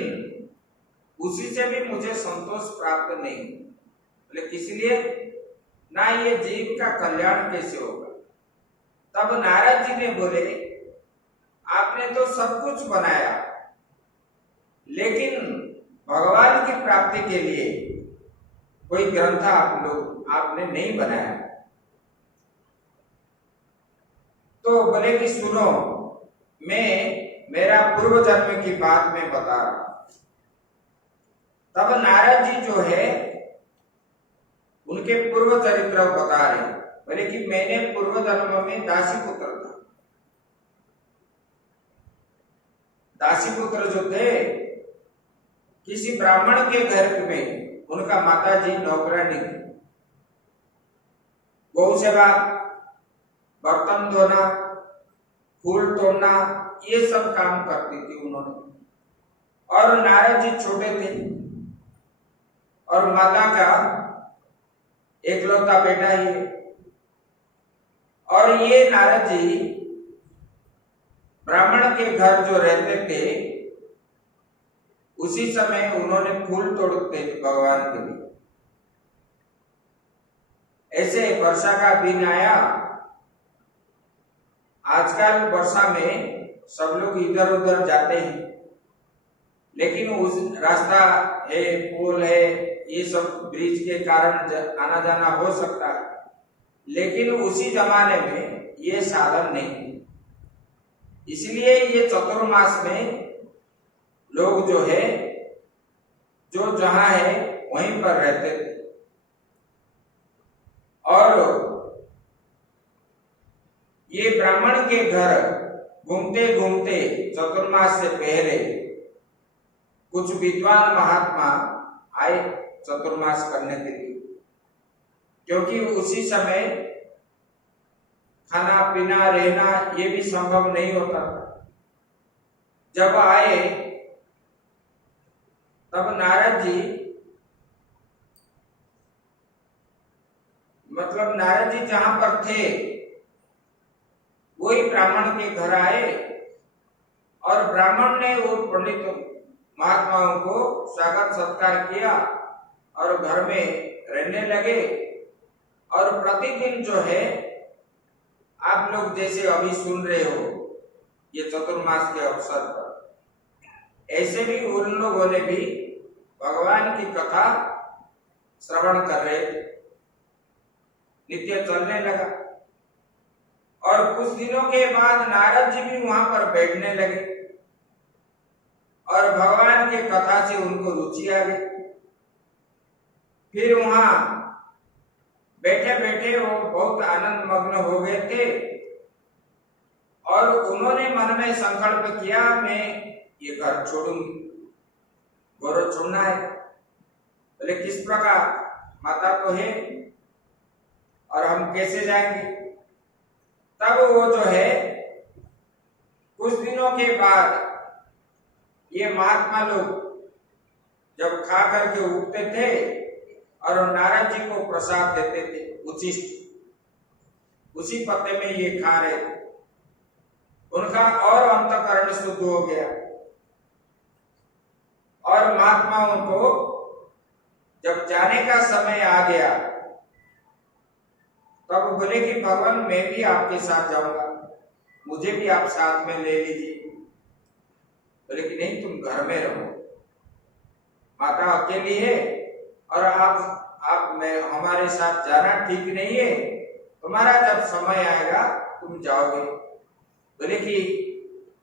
उसी से भी मुझे संतोष प्राप्त नहीं। बोले किस लिए? ना ये जीव का कल्याण कैसे होगा? तब नारद जी ने बोले आपने तो सब कुछ बनाया, लेकिन भगवान की प्राप्ति के लिए कोई ग्रंथ आपने नहीं बनाया। तो बोले कि सुनो, मैं मेरा पूर्व जन्म की बात मैं बता रहा हूं। तब नारद जी जो है उनके पूर्व चरित्र बता रहे, बोले कि मैंने पूर्व जन्म में दासी पुत्र था। दासी पुत्र जो थे, किसी ब्राह्मण के घर में उनका माता जी नौकरानी थी। गौ सेवा, बर्तन धोना, फूल तोड़ना, ये सब काम करती थी उन्होंने। और नारद जी छोटे थे और माता का एकलौता बेटा ही है। और ये नारद जी ब्राह्मण के घर जो रहते थे, उसी समय उन्होंने फूल तोड़ते थे भगवान के लिए। ऐसे वर्षा का दिन आया। आजकल वर्षा में सब लोग इधर उधर जाते हैं, लेकिन उस रास्ता है, पुल है, ये सब ब्रिज के कारण आना जाना हो सकता है, लेकिन उसी जमाने में ये साधन नहीं। इसलिए ये चतुर्मास में लोग जो है, जो जहां है वहीं पर रहते थे। और ये ब्राह्मण के घर घूमते घूमते चतुर्मास से पहले कुछ विद्वान महात्मा आए चतुर्मास करने के लिए, क्योंकि उसी समय खाना पीना रहना ये भी संभव नहीं होता था। जब आए तब नारद जी, मतलब नारद जी जहां पर थे वही ब्राह्मण के घर आए, और ब्राह्मण ने वो पंडित महात्माओं को स्वागत सत्कार किया और घर में रहने लगे। और प्रतिदिन जो है, आप लोग जैसे अभी सुन रहे हो ये चतुर्मास के अवसर पर, ऐसे भी उन लोगों ने भी भगवान की कथा श्रवण कर रहे थे, नित्य चलने लगा। और कुछ दिनों के बाद नारद जी भी वहां पर बैठने लगे और भगवान के कथा से उनको रुचि आ गई। फिर वहां बैठे बैठे वो बहुत आनंद मग्न हो गए थे, और उन्होंने मन में संकल्प किया मैं ये घर छोड़ूंगी, गौरव छोड़ना है। बोले किस प्रकार, माता तो है और हम कैसे जाएंगे? तब वो जो है कुछ दिनों के बाद ये महात्मा लोग जब खा करके उठते थे और नारद जी को प्रसाद देते थे उचिष्ट, उसी पत्ते में ये खा रहे थे। उनका और अंतःकरण शुद्ध हो गया। और महात्माओं को जब जाने का समय आ गया, तब बोले कि भगवान मैं भी आपके साथ जाऊंगा, मुझे भी आप साथ में ले लीजिए। बोले कि नहीं, तुम घर में रहो, माता अकेली है और आप मैं हमारे साथ जाना ठीक नहीं है, तुम्हारा जब समय आएगा तुम जाओगे। बोले कि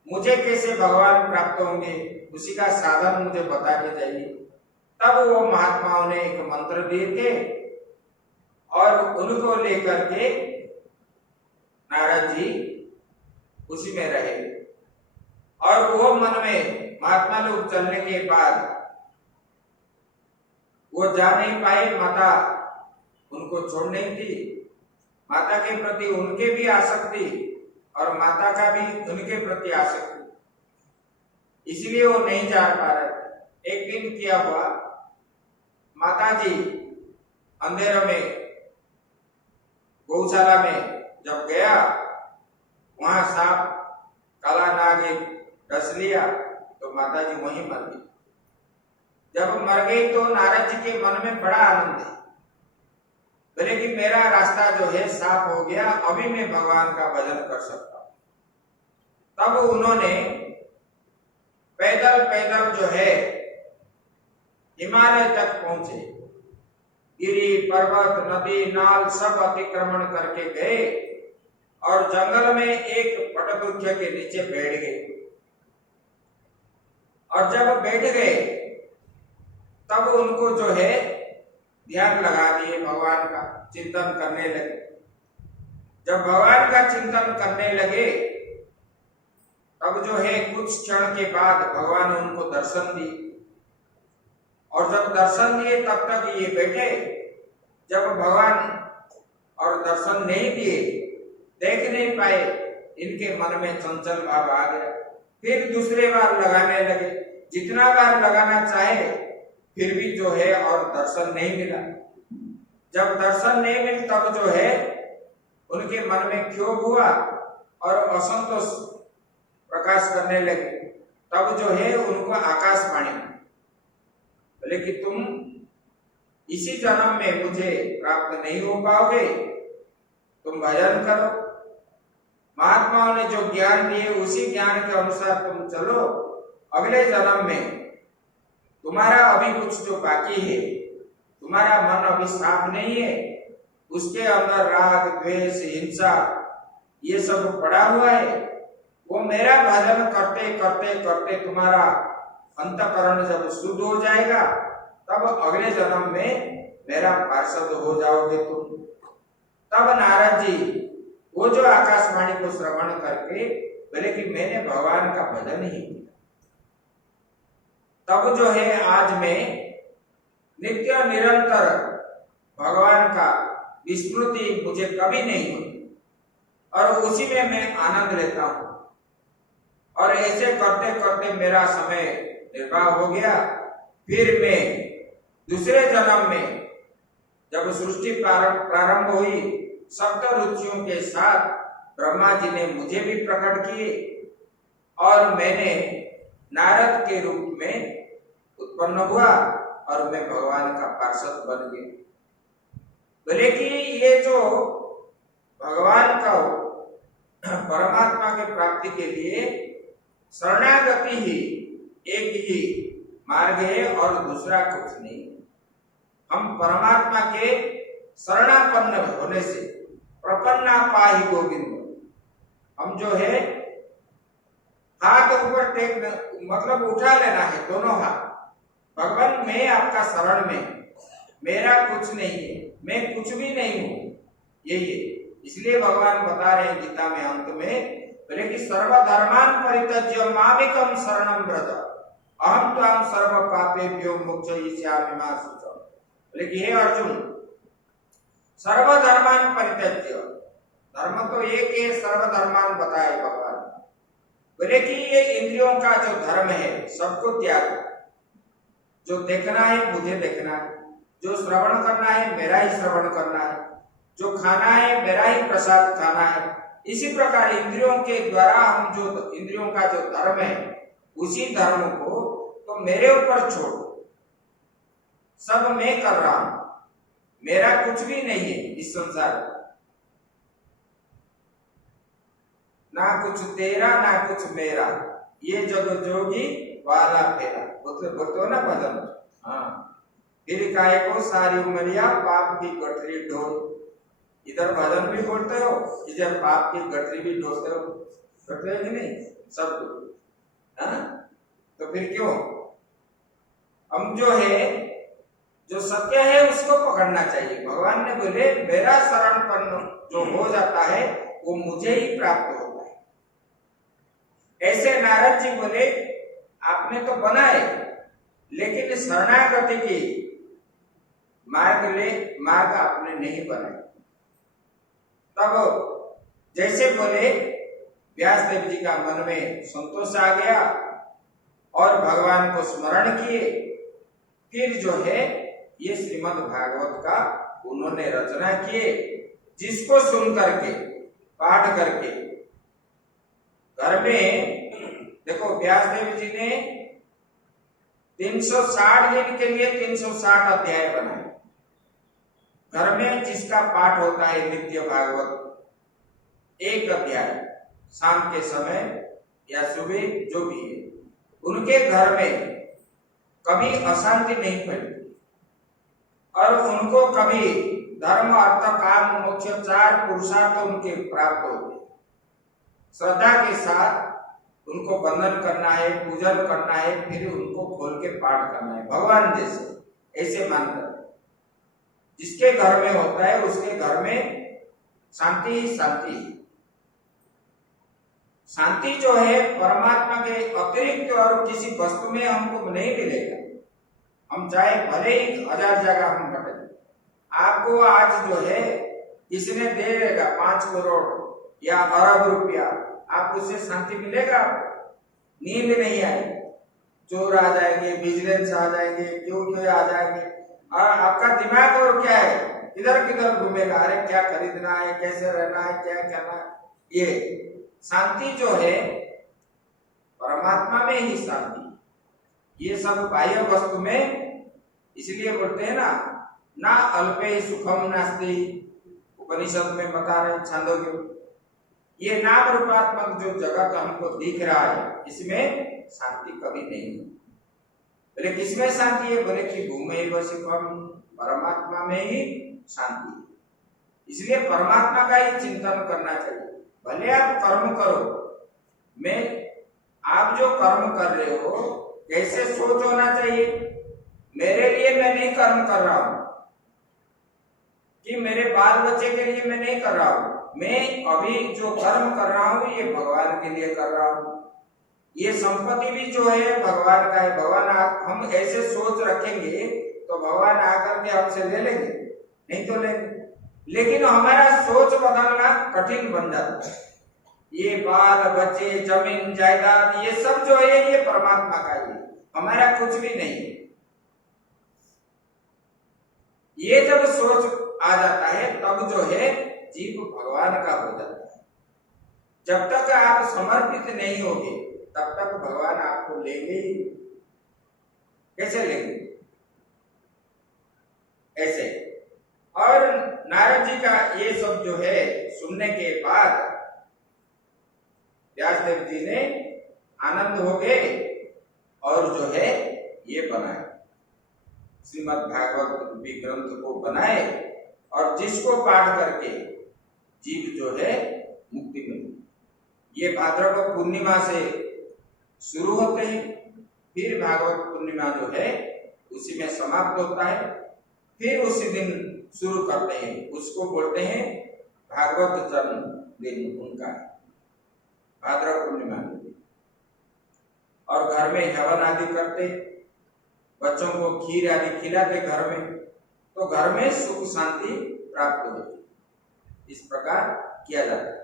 मुझे कैसे भगवान प्राप्त होंगे, उसी का साधन मुझे बता के जाइए। तब वो महात्माओं ने एक मंत्र दिए थे और उनको लेकर के नारद जी उसी में रहे। और वो मन में महात्मा लोग चलने के बाद वो जा नहीं पाए, माता उनको छोड़ नहीं थी। माता के प्रति उनके भी आसक्ति और माता का भी उनके प्रति आसक्ति। इसलिए वो नहीं जा पा रहे थे। एक दिन क्या हुआ, माताजी अंधेरों में गौशाला में जब गया, वहां सांप काला नाग एक डस लिया तो माताजी वहीं मर गई। जब मर गई तो नारद जी के मन में बड़ा आनंद है, बोले कि मेरा रास्ता जो है साफ हो गया, अभी मैं भगवान का भजन कर सकता हूं। तब उन्होंने पैदल पैदल जो है हिमालय तक पहुंचे, गिरी पर्वत नदी नाल सब अतिक्रमण करके गए और जंगल में एक वटवृक्ष के नीचे बैठ गए। और जब बैठ गए तब उनको जो है ध्यान लगा दिए, भगवान का चिंतन करने लगे। जब भगवान का चिंतन करने लगे तब जो है कुछ क्षण के बाद भगवान उनको दर्शन दिए। और जब दर्शन दिए तब तक ये बैठे, जब भगवान और दर्शन नहीं दिए, देख नहीं पाए, इनके मन में चंचल भाव आ गया। फिर दूसरे बार लगाने लगे, जितना बार लगाना चाहे फिर भी जो है और दर्शन नहीं मिला। जब दर्शन नहीं मिल तब जो है उनके मन में क्षोभ हुआ और असंतोष प्रकाश करने लगे। तब जो है उनको आकाशवाणी बोले कि तुम इसी जन्म में मुझे प्राप्त नहीं हो पाओगे, तुम भजन करो। महात्माओं ने जो ज्ञान दिए उसी ज्ञान के अनुसार तुम चलो। अगले जन्म में तुम्हारा अभी कुछ जो बाकी है, तुम्हारा मन अभी साफ नहीं है, उसके अंदर राग द्वेष हिंसा ये सब पड़ा हुआ है। वो मेरा भजन करते करते करते तुम्हारा अंतःकरण जब शुद्ध हो जाएगा तब अगले जन्म में मेरा पार्षद हो जाओगे तुम। तब नारद जी वो जो आकाशवाणी को श्रवण करके बोले कि मैंने भगवान का भजन ही किया। तब जो है आज मैं नित्य निरंतर भगवान का विस्मृति मुझे कभी नहीं हुई और उसी में मैं आनंद लेता हूं। और ऐसे करते करते मेरा समय निर्वाह हो गया। फिर मैं दूसरे जन्म में जब सृष्टि प्रारंभ हुई, सप्त रुचियों के साथ ब्रह्मा जी ने मुझे भी प्रकट किए और मैंने नारद के रूप में उत्पन्न हुआ और मैं भगवान का पार्षद बन गया। बोले कि ये जो भगवान का परमात्मा के प्राप्ति के लिए शरणागति ही एक ही मार्ग है और दूसरा कुछ नहीं। हम परमात्मा के शरणापन्न होने से प्रपन्ना पाहि गोविंद, हम जो है हाथ ऊपर टेक मतलब उठा लेना है, दोनों हाथ। भगवान मैं आपका शरण में, मेरा कुछ नहीं है, मैं कुछ भी नहीं हूं, यही है। इसलिए भगवान बता रहे हैं गीता में अंत में, बोले कि सर्वधर्मान परित्यज्य मामेकं शरणं व्रज अहम त्वां सर्व पापेभ्यो मोक्षयिष्यामि मा शुचः। बोले कि हे अर्जुन, सर्वधर्मान परित्यज्य, धर्म तो एक है, सर्वधर्मान बताए भगवान। बोले कि ये इंद्रियों का जो धर्म है सबको त्याग। जो देखना है मुझे देखना है, जो श्रवण करना है मेरा ही श्रवण करना है, जो खाना है मेरा ही प्रसाद खाना है। इसी प्रकार इंद्रियों के द्वारा हम जो इंद्रियों का जो धर्म है उसी धर्म को तो मेरे ऊपर छोड़, सब मैं कर रहा हूं, मेरा कुछ भी नहीं है इस संसार में, ना कुछ तेरा ना कुछ मेरा, ये जग जोगी वाला फेरा। बोलते हो ना भजन। हाँ, फिर काय को सारी उमरिया पाप की गठरी ढोल। इधर भजन भी बोलते हो, इधर पाप की गठरी भी ढोते हो, करते हो कि नहीं सब कुछ। हाँ, तो फिर क्यों हम जो है जो सत्य है उसको पकड़ना चाहिए। भगवान ने बोले मेरा शरण पन्न जो हो जाता है वो मुझे ही प्राप्त होता है। ऐसे नारद जी बोले आपने तो बनाए लेकिन शरणागति की मार्ग आपने नहीं बनाए। तब जैसे बोले व्यासदेव जी का मन में संतोष आ गया और भगवान को स्मरण किए, फिर जो है ये श्रीमद् भागवत का उन्होंने रचना किए, जिसको सुन करके पाठ करके घर में देखो व्यासदेव जी ने 360 दिन के लिए 360 अध्याय बनाए। घर में जिसका पाठ होता है नित्य भागवत एक अध्याय शाम के समय या सुबह जो भी है, उनके घर में कभी अशांति नहीं फैलती और उनको कभी धर्म अर्थ काम मोक्ष 4 पुरुषार्थ उनके प्राप्त होते। श्रद्धा के साथ उनको वंदन करना है, पूजन करना है, फिर उनको खोल के पाठ करना है भगवान जैसे, ऐसे मानकर जिसके घर में होता है उसके घर में शांति ही शांति है। शांति जो है परमात्मा के अतिरिक्त और किसी वस्तु में हमको नहीं मिलेगा। हम चाहे भले ही 1000 जगह हम भटके, आपको आज जो है किसने दे देगा 5 करोड़ या अरब रुपया, आप उससे शांति मिलेगा? आपको नींद नहीं आएगी, चोर आ जाएंगे, विजिलेंस आ जाएंगे, क्यों आ जाएंगे, और आपका दिमाग और क्या है किधर किधर घूमेगा। अरे क्या खरीदना है, कैसे रहना है, क्या करना है। ये शांति जो है परमात्मा में ही शांति, ये सब बाह्य वस्तु में, इसलिए बोलते हैं ना अल्पे सुखम नास्ति, उपनिषद में बता रहे छांदोग्य। ये नाम रूपात्मक जो जगत हमको दिख रहा है इसमें शांति कभी नहीं है। बोले किसमें शांति है? बोले कि भूमि व सुखम, परमात्मा में ही शांति है। इसलिए परमात्मा का ही चिंतन करना चाहिए। भले आप कर्म करो, मैं आप जो कर्म कर रहे हो कैसे सोच होना चाहिए, मेरे लिए मैं नहीं कर्म कर रहा हूं कि मेरे बाल बच्चे के लिए मैं नहीं कर रहा हूं, मैं अभी जो कर्म कर रहा हूं ये भगवान के लिए कर रहा हूं। ये संपत्ति भी जो है भगवान का है। भगवान हम ऐसे सोच रखेंगे तो भगवान आकर के हमसे ले लेंगे? नहीं तो लेंगे। लेकिन हमारा सोच बदलना कठिन बन जाता है। ये बाल बच्चे जमीन जायदाद ये सब जो है ये परमात्मा का ही, हमारा कुछ भी नहीं है। ये जब सोच आ जाता है तब जो है जीव भगवान का हो जाता है। जब तक आप समर्पित नहीं होगे तब तक भगवान आपको लेंगे ही। कैसे लेंगे? ऐसे। और नारद जी का ये सब जो है सुनने के बाद व्यासदेव जी ने आनंद हो गए और जो है ये बनाए श्रीमद् भागवत रूपी ग्रंथ को बनाए, और जिसको पाठ करके जीव जो है मुक्ति मिलती। ये भाद्रपद पूर्णिमा से शुरू होते हैं, फिर भागवत पूर्णिमा जो है उसी में समाप्त होता है, फिर उसी दिन शुरू करते हैं, उसको बोलते हैं भागवत जन्म दिन उनका है, भाद्रपद पूर्णिमा के दिन। और घर में हवन आदि करते, बच्चों को खीर आदि खिलाते घर में, तो घर में सुख शांति प्राप्त होती। इस प्रकार किया जाता है।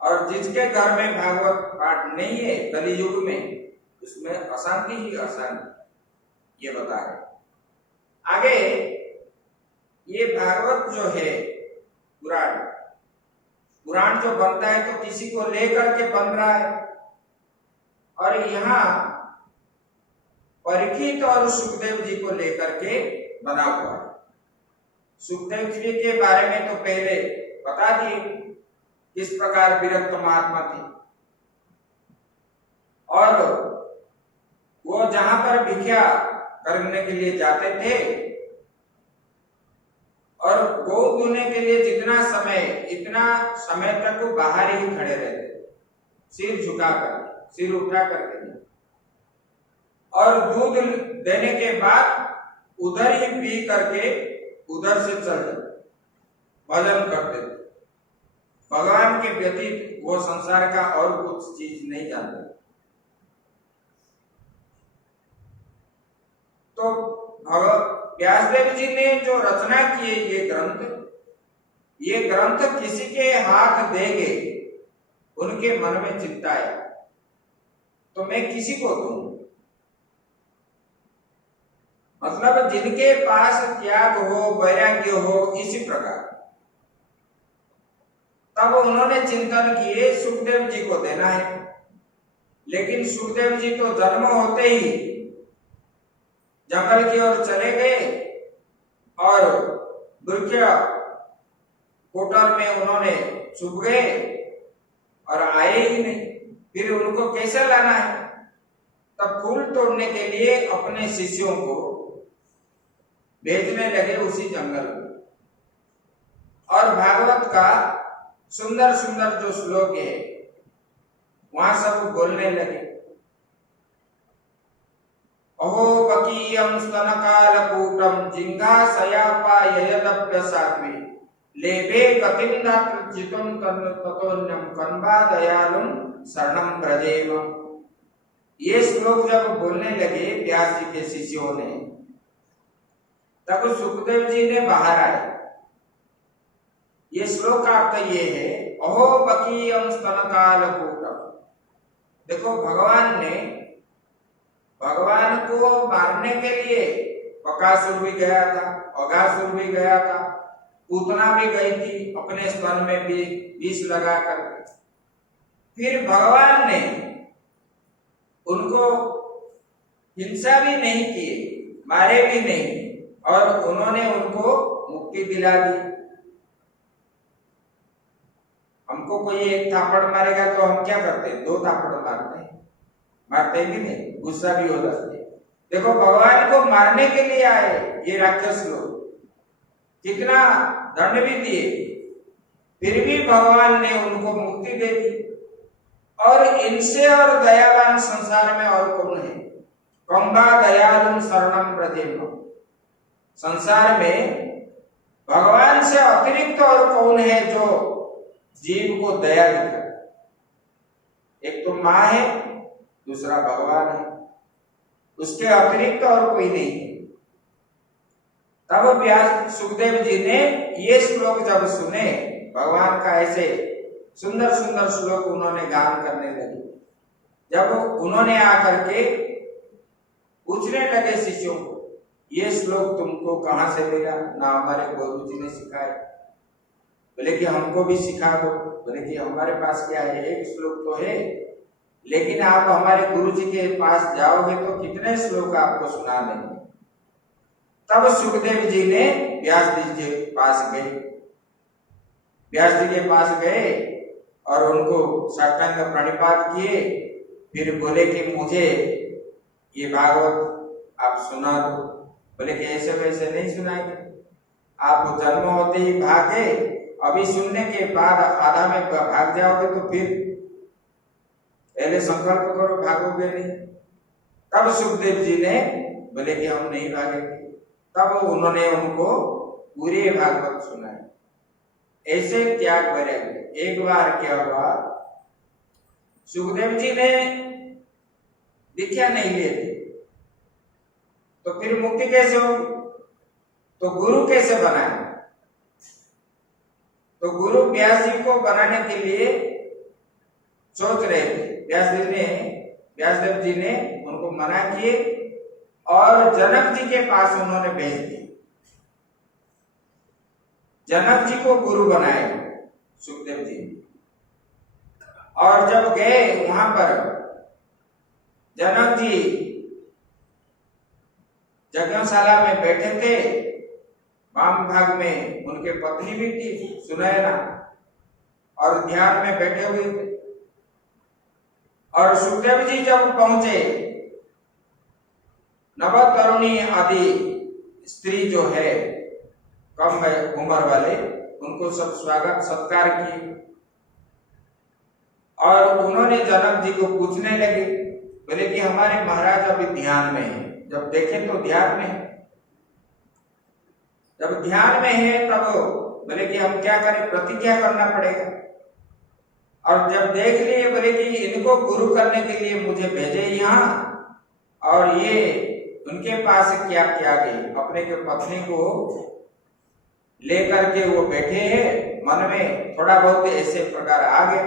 और जिसके घर में भागवत पाठ नहीं है कलियुग में, उसमें अशांति ही अशांति, ये बता रहे। आगे ये भागवत जो है पुराण जो बनता है तो किसी को लेकर के बन रहा है, और यहाँ परीक्षित और सुखदेव जी को लेकर के बना हुआ है। सुखदेव जी के बारे में तो पहले बता दिए किस प्रकार विरक्त महात्मा थे, और वो जहां पर भिक्षा करने के लिए जाते थे और गौ धोने के लिए जितना समय, इतना समय तक वो बाहर ही खड़े रहते, सिर झुकाकर, सिर उठा करके, और दूध देने के बाद उधर ही पी करके उधर से चल जाते, भजन करते थे। भगवान के व्यतीत वो संसार का और कुछ चीज नहीं जानते। तो व्यासदेव जी ने जो रचना की है ये ग्रंथ किसी के हाथ देंगे, उनके मन में चिंता है तो मैं किसी को दूं? मतलब जिनके पास त्याग हो, वैराग्य हो, इसी प्रकार। तब उन्होंने चिंतन किए सुखदेव जी को देना है, लेकिन सुखदेव जी तो जन्म होते ही जंगल की ओर चले गए और वृक्ष कोटर में उन्होंने छुप गए और आए ही नहीं। फिर उनको कैसे लाना है? तब फूल तोड़ने के लिए अपने शिष्यों को भेजने लगे उसी जंगल में। और भागवत का सुंदर सुंदर जो श्लोक है वहां सब बोलने लगे। अहो बकीयम स्तनकालकूटम जिंघासयापाययदप्य सात्वे लेभे गतिं नात्रचितं ततोन्यम कन्वा दयालुं शरणं व्रजेम। ये श्लोक जब बोलने लगे व्यास जी के शिष्यों ने, तब सुखदेव जी ने बाहर आए। ये श्लोक का अर्थ ये है, अहो बकीयम स्तनकालकूटम। देखो भगवान को मारने के लिए बकासुर भी गया था, अघासुर भी गया था, पूतना भी गई थी अपने स्तन में भी विष लगा कर। फिर भगवान ने उनको हिंसा भी नहीं किए, मारे भी नहीं, और उन्होंने उनको मुक्ति दिला दी। हमको कोई एक थापड़ मारेगा तो हम क्या करते हैं? 2 थापड़ मारते भी नहीं, गुस्सा भी हो जाते। देखो भगवान को मारने के लिए आए ये राक्षस लोग, कितना दंड भी दिए, फिर भी भगवान ने उनको मुक्ति दे दी। और इनसे और दयावान संसार में और कौन है? कंबा दयालु शरणम व्रजेम। संसार में भगवान से अतिरिक्त और कौन है जो जीव को दया दिखाए? एक तो माँ है, दूसरा भगवान है, उसके अतिरिक्त और कोई नहीं है। तब व्यास सुखदेव जी ने ये श्लोक जब सुने, भगवान का ऐसे सुंदर सुंदर श्लोक उन्होंने गान करने लगे। जब उन्होंने आकर के पूछने लगे शिष्यों को, ये श्लोक तुमको कहां से मिला? ना हमारे गुरु जी ने सिखाया। बोले कि हमको भी सिखा दो। बोले कि हमारे पास क्या है, एक श्लोक तो है, लेकिन आप हमारे गुरु जी के पास जाओगे तो कितने श्लोक आपको सुना देंगे। तब सुखदेव जी ने व्यास जी के पास गए। व्यास जी के पास गए और उनको साष्टांग प्रणिपात किए। फिर बोले कि मुझे ये भागवत आप सुना दो। बोले कि ऐसे वैसे नहीं सुनाएंगे, आप जन्म होते ही भागे, अभी सुनने के बाद आधा में भाग जाओगे तो फिर पहले संकल्प करो, भागोगे नहीं। तब सुखदेव जी ने बोले कि हम नहीं भागेंगे। तब उन्होंने उनको पूरे भागवत सुनाए। ऐसे त्याग वैराग्य। एक बार क्या हुआ, सुखदेव जी ने दीक्षा नहीं लिए थे, तो फिर मुक्ति कैसे होगी? तो गुरु कैसे बनाए? तो गुरु व्यास जी को बनाने के लिए सोच रहे थे। व्यासदेव जी ने उनको मना किए और जनक जी के पास उन्होंने भेज दिए। जनक जी को गुरु बनाए सुखदेव जी। और जब गए वहां पर, जनक जी यज्ञशाला में बैठे थे, वाम भाग में उनके पत्नी भी थी सुनैना, और ध्यान में बैठे हुए थे। और सुखदेव जी जब पहुंचे, नवतरुणी आदि स्त्री जो है कम उम्र वाले, उनको सब स्वागत सत्कार किए। और उन्होंने जनक जी को पूछने लगे, बोले कि हमारे महाराज अभी ध्यान में है। जब देखें तो ध्यान में है। जब ध्यान में है तब बोले कि हम क्या करें, प्रतिज्ञा करना पड़ेगा। और जब देख लिए, बोले कि इनको गुरु करने के लिए मुझे भेजे यहाँ, और ये उनके पास क्या त्याग है, अपने के पत्नी को लेकर के वो बैठे हैं, मन में थोड़ा बहुत ऐसे प्रकार आ गया।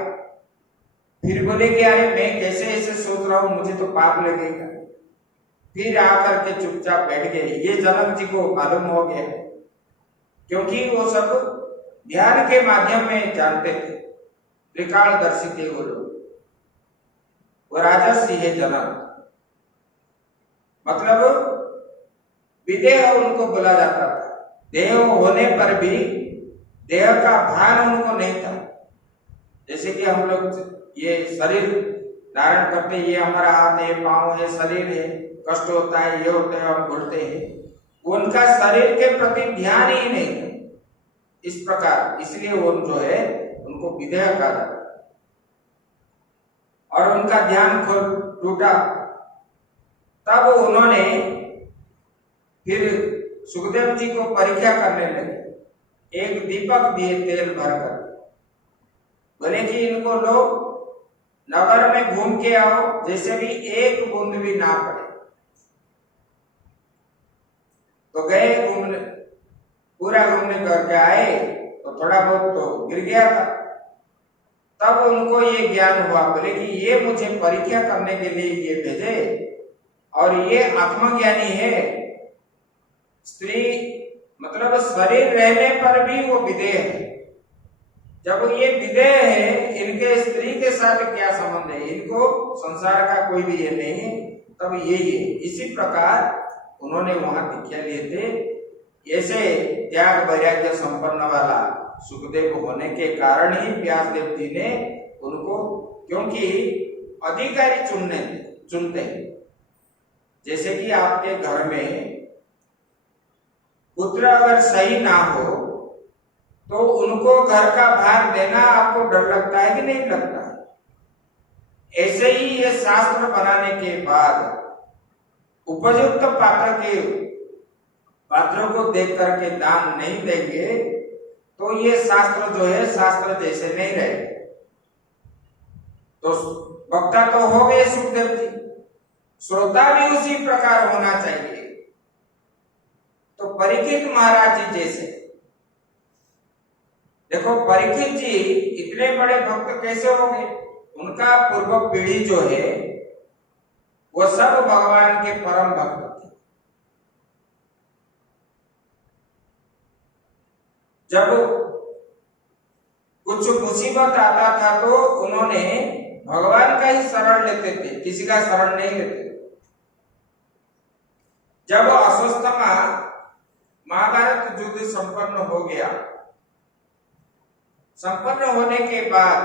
फिर बोले कि अरे मैं कैसे ऐसे सोच रहा हूं, मुझे तो पाप लगेगा। फिर आकर के चुपचाप बैठ गए। ये जनक जी को मालूम हो गया, क्योंकि वो सब ध्यान के माध्यम में जानते थे, त्रिकालदर्शी थे वो लोग। वो राजर्षि है जनक, मतलब विदेह उनको बोला जाता था। देह होने पर भी देह का भान उनको नहीं था। जैसे कि हम लोग ये शरीर धारण करते, ये हमारा हाथ है, पांव है, शरीर है, कष्ट होता है, ये होता है, हम बोलते हैं, उनका शरीर के प्रति ध्यान ही नहीं था इस प्रकार। इसलिए वो जो है उनको विदेह कहा जाता। और उनका ध्यान टूटा, तब उन्होंने फिर सुखदेव जी को परीक्षा करने लगे। एक दीपक दिए तेल भरकर, बोले कि इनको लो, नगर में घूम के आओ, जैसे भी एक बूंद भी ना पड़े। तो गए घूमने, पूरा घूमने करके आए तो थोड़ा बहुत तो गिर गया था। तब उनको ये ज्ञान हुआ, बोले कि ये मुझे परीक्षा करने के लिए ये भेजे, और ये आत्मज्ञानी है। स्त्री मतलब शरीर रहने पर भी वो विदेह है। जब ये विदेह है, इनके स्त्री के साथ क्या संबंध है, इनको संसार का कोई भी ये नहीं है, तब यही है। इसी प्रकार उन्होंने वहां दीक्षा लिए थे। ऐसे त्याग वैराग्य संपन्न वाला सुखदेव होने के कारण ही व्यासदेव जी ने उनको, क्योंकि अधिकारी चुनते हैं। जैसे कि आपके घर में पुत्र अगर सही ना हो तो उनको घर का भार देना आपको डर लगता है कि नहीं लगता है। ऐसे ही ये शास्त्र बनाने के बाद उपयुक्त पात्रों को देख करके दान नहीं देंगे तो ये शास्त्र जो है शास्त्र जैसे नहीं रहे। तो वक्ता तो हो गए सुखदेव जी, श्रोता भी उसी प्रकार होना चाहिए। तो परीक्षित महाराज जी जैसे, देखो परीक्षित जी इतने बड़े भक्त कैसे हो गए? उनका पूर्व पीढ़ी जो है वो सब भगवान के परम भक्त थे। जब कुछ मुसीबत आता था तो उन्होंने भगवान का ही शरण लेते थे, किसी का शरण नहीं लेते। जब अश्वत्थामा महाभारत युद्ध संपन्न हो गया, संपन्न होने के बाद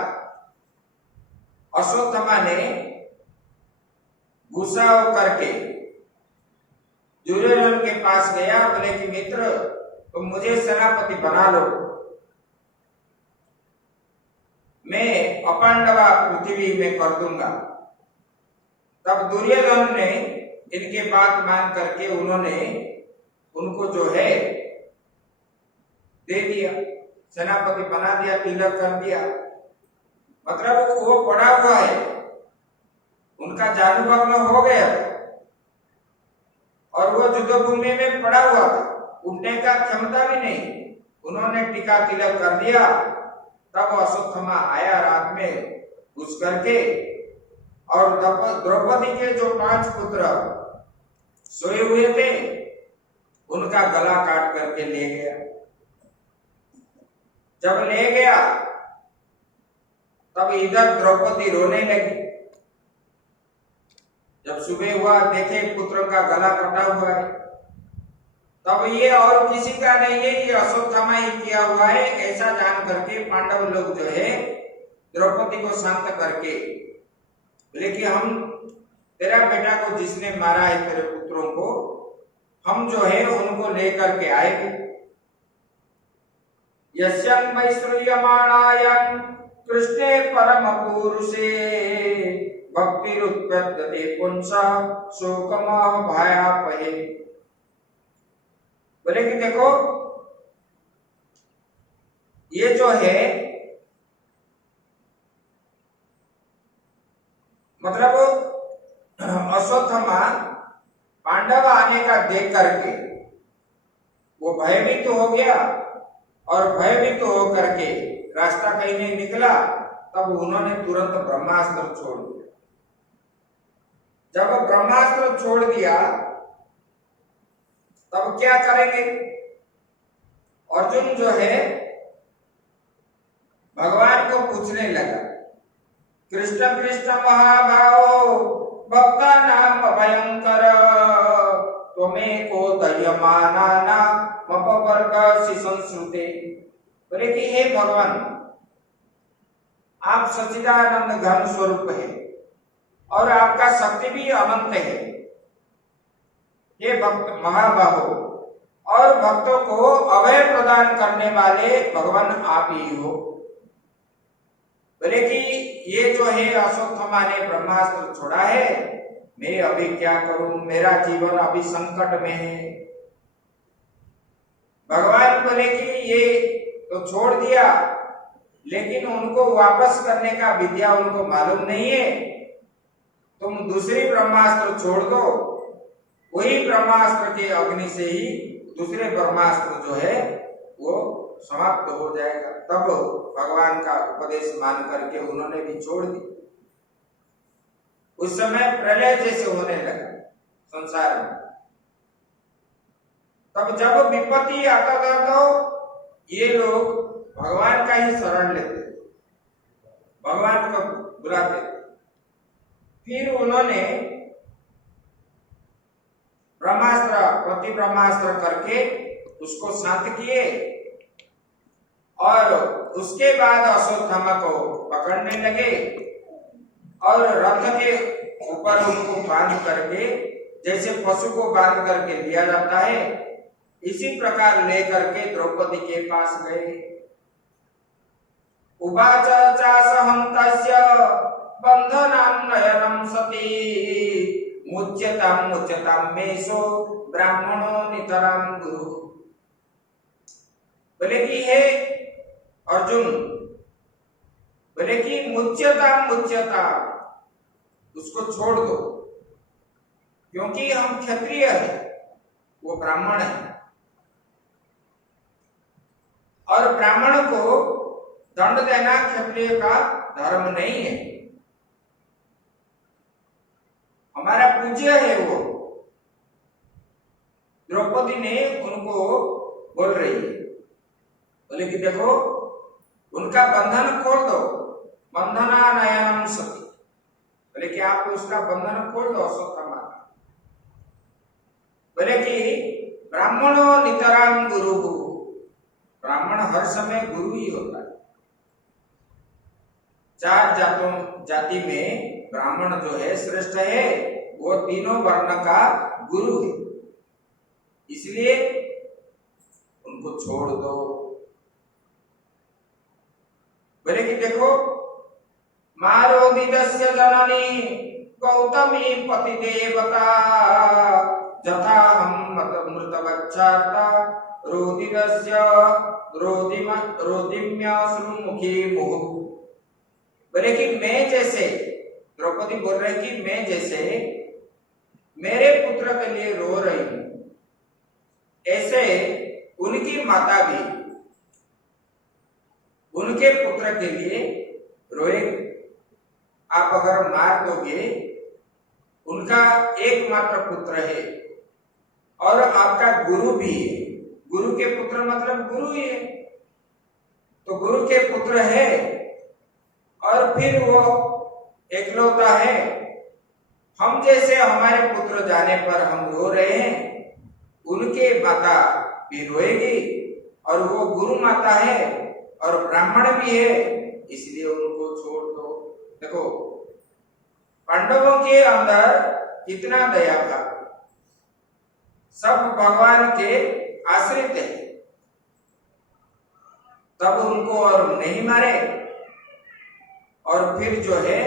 अश्वत्थामा ने गुस्सा होकर के दुर्योधन के पास गया, बोले कि मित्र तुम मुझे सेनापति बना लो, मैं अपांडवा पृथ्वी में कर दूंगा। तब दुर्योधन ने इनके बात मान करके उन्होंने उनको जो है दे दिया, सेनापति बना दिया, तिलक कर दिया। मतलब वो पड़ा हुआ है, उनका जादूभग्न हो गया और वो युद्धभूमि में पड़ा हुआ था, उठने का क्षमता भी नहीं। उन्होंने टीका तिलक कर दिया। तब अश्वत्थामा आया रात में घुस करके, और द्रौपदी के जो 5 पुत्र सोए हुए थे उनका गला काट करके ले गया। जब ले गया तब इधर द्रौपदी रोने लगी। जब सुबह हुआ देखे पुत्र का गला कटा हुआ है, तब ये और किसी का नहीं है, ये अश्वत्थामा ही किया हुआ है, ऐसा जान करके पांडव लोग जो है द्रौपदी को शांत करके बोले कि हम तेरा बेटा को जिसने मारा है, तेरे पुत्रों को, हम जो है उनको लेकर के आएंगे। यस्यं वैश्रूयमाणायं कृष्णे परम पुरुषे भक्तिरुत्पद्यते पुंसा शोकमः भयापहे। बोले कि देखो ये जो है मतलब अश्वत्थामा पांडव आने का देख करके वो भयभीत हो गया, और भयभीत होकर के रास्ता कहीं नहीं निकला। तब उन्होंने तुरंत ब्रह्मास्त्र छोड़ दिया। जब ब्रह्मास्त्र छोड़ दिया तब क्या करेंगे? अर्जुन जो है भगवान को पूछने लगा, कृष्ण कृष्ण महाभावो भक्ता नाम भयंकर त्वमेको दह्यमानाना मपवर्ग संश्रुते। बोले कि हे भगवान, आप सच्चिदानंद घन स्वरूप है और आपका शक्ति भी अनंत है। ये भक्त महाबाहो और भक्तों को अभय प्रदान करने वाले भगवान आप ही हो। बोले कि ये जो है अश्वत्थामा ने ब्रह्मास्त्र छोड़ा है, मैं अभी क्या करूं, मेरा जीवन अभी संकट में है। भगवान बोले कि ये तो छोड़ दिया, लेकिन उनको वापस करने का विद्या उनको मालूम नहीं है। तुम दूसरी ब्रह्मास्त्र छोड़ दो, वही ब्रह्मास्त्र के अग्नि से ही दूसरे ब्रह्मास्त्र जो है वो समाप्त हो जाएगा। तब भगवान का उपदेश मान करके उन्होंने भी छोड़ दी। उस समय प्रलय जैसे होने लगा संसार में। तब जब विपत्ति आता था तो ये लोग भगवान का ही शरण लेते, भगवान को बुलाते। फिर उन्होंने ब्रह्मास्त्र प्रति ब्रह्मास्त्र करके उसको शांत किए और उसके बाद अश्वत्थामा को पकड़ने लगे और रथ के ऊपर उनको बांध करके, जैसे पशु को बांध करके लिया जाता है, इसी प्रकार लेकर के द्रौपदी के पास गए। उवाच चासहन्तस्य बन्धनं नयनं सती मुच्यतां मेषो ब्राह्मणो नितरां गुरु। बोले कि हे अर्जुन, बोले कि मुच्यता उसको छोड़ दो, क्योंकि हम क्षत्रिय हैं, वो ब्राह्मण है और ब्राह्मण को दंड देना क्षत्रिय का धर्म नहीं है। हमारा पूज्य है वो। द्रौपदी ने उनको बोल रही है, बोले कि देखो उनका बंधन खोल दो, बंधना नयनम सती। बोले कि आप उसका बंधन खोल दो अश्वत्थामा का। बोले कि ब्राह्मणो नितराम गुरु, ब्राह्मण हर समय गुरु ही होता है। चार जाति में ब्राह्मण जो है श्रेष्ठ है, वो तीनों वर्ण का गुरु है, इसलिए उनको छोड़ दो। बोले कि देखो मारोदिदस्य जननी गौतमी पति देवता जथा हम मृतवच्छाता रोदिदस्य रोदिम्य श्रुमुखी मुहु। बोले कि मैं जैसे, द्रौपदी बोल रही कि मैं जैसे मेरे पुत्र के लिए रो रही हूं, ऐसे उनकी माता भी उनके पुत्र के लिए रोएगी। आप अगर मार दोगे, उनका एकमात्र पुत्र है और आपका गुरु भी है, गुरु के पुत्र मतलब गुरु ही है, तो गुरु के पुत्र है और फिर वो एकलौता है। हम जैसे हमारे पुत्र जाने पर हम रो रहे हैं, उनके माता भी रोएगी और वो गुरु माता है और ब्राह्मण भी है, इसलिए उनको छोड़ दो। देखो पांडवों के अंदर कितना दया था, सब भगवान के आश्रित है, तब उनको और नहीं मारे। और फिर जो है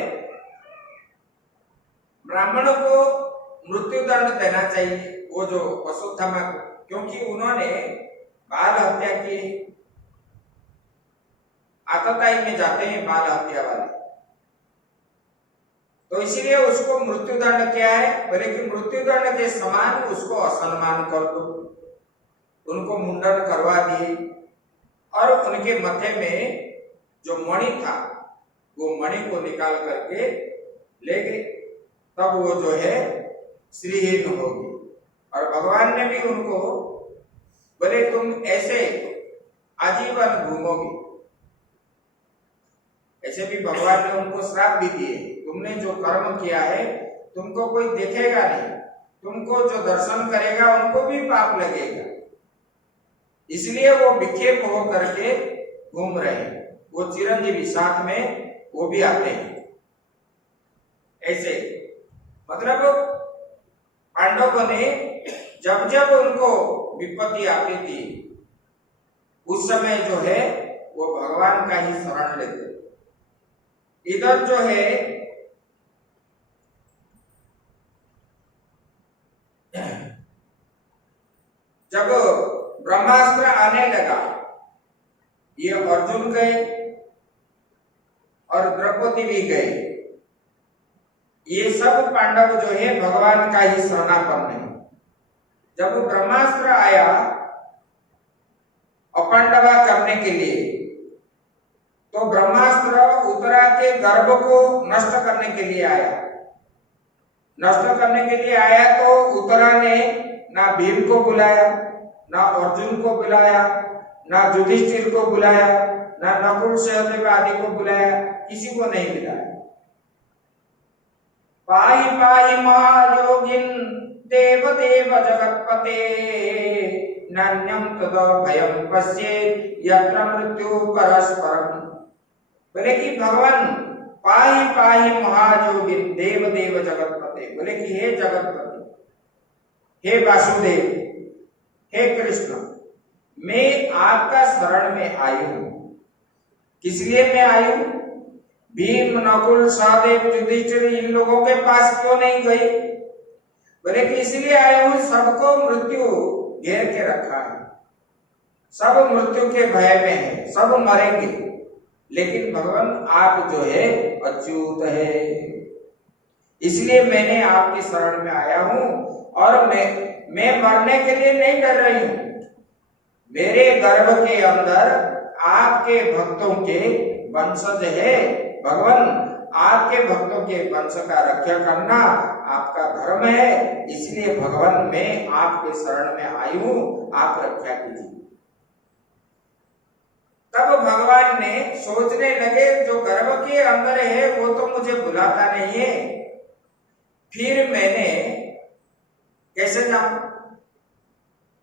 ब्राह्मणों को मृत्यु दंड देना चाहिए, वो जो अश्वत्थामा को, क्योंकि उन्होंने बाल हत्या की। आतताई में जाते हैं बाल हत्या वाले, तो इसीलिए उसको मृत्यु दंड क्या है, बोले कि मृत्यु दंड के समान उसको असम्मान कर दो। उनको मुंडन करवा दिए और उनके मथे में जो मणि था वो मणि को निकाल करके ले गए, तब वो जो है श्रीहीन होगी। और भगवान ने भी उनको बोले तुम ऐसे आजीवन घूमोगे, ऐसे भी भगवान ने उनको श्राप भी दिए, तुमने जो कर्म किया है तुमको कोई देखेगा नहीं, तुमको जो दर्शन करेगा उनको भी पाप लगेगा, इसलिए वो विक्षेप हो करके घूम रहे हैं। वो चिरंजीवी साथ में वो भी आते हैं। ऐसे मतलब पांडवों ने जब जब उनको विपत्ति आती थी उस समय जो है वो भगवान का ही शरण लेते। इधर जो है जब ब्रह्मास्त्र आने लगा, ये अर्जुन गए और द्रौपदी भी गए, ये सब पांडव जो है भगवान का ही शरणापन्न है। जब ब्रह्मास्त्र आया अपांडवा करने के लिए, तो ब्रह्मास्त्र उत्तरा के गर्भ को नष्ट करने के लिए आया। नष्ट करने के लिए आया तो उत्तरा ने ना भीम को बुलाया, ना अर्जुन को बुलाया, ना युधिष्ठिर को बुलाया, ना नकुल सहदेव आदि को बुलाया, किसी को नहीं बुलाया। पाहि पाहि महायोगिन देव देव जगत्पते नान्यं तद भयं पश्येत् यत्र मृत्यु परस्परम्। बोले कि भगवान पाहि पाहि महायोगिन देव देव जगत्पते, बोले कि हे जगतपति, हे वासुदेव, हे कृष्ण, मैं आपका शरण में आई हूं। किस लिए मैं आई हूं? भीम नकुल सहदेव युधिष्ठिर इन लोगों के पास क्यों नहीं गई? बोले कि इसलिए आई हूं, सबको मृत्यु घेर के रखा है, सब मृत्यु के भय में है, सब मरेंगे, लेकिन भगवान आप जो है अच्युत है, इसलिए मैंने आपकी शरण में आया हूं। और मैं मरने के लिए नहीं डर रही हूं, मेरे गर्भ के अंदर आपके भक्तों के वंशज है। भगवान आपके भक्तों के वंश का रक्षा करना आपका धर्म है, इसलिए भगवान मैं आपके शरण में आई हूं, आप रक्षा कीजिए। तब भगवान ने सोचने लगे जो गर्भ के अंदर है वो तो मुझे बुलाता नहीं है, फिर मैंने कैसे जाऊं?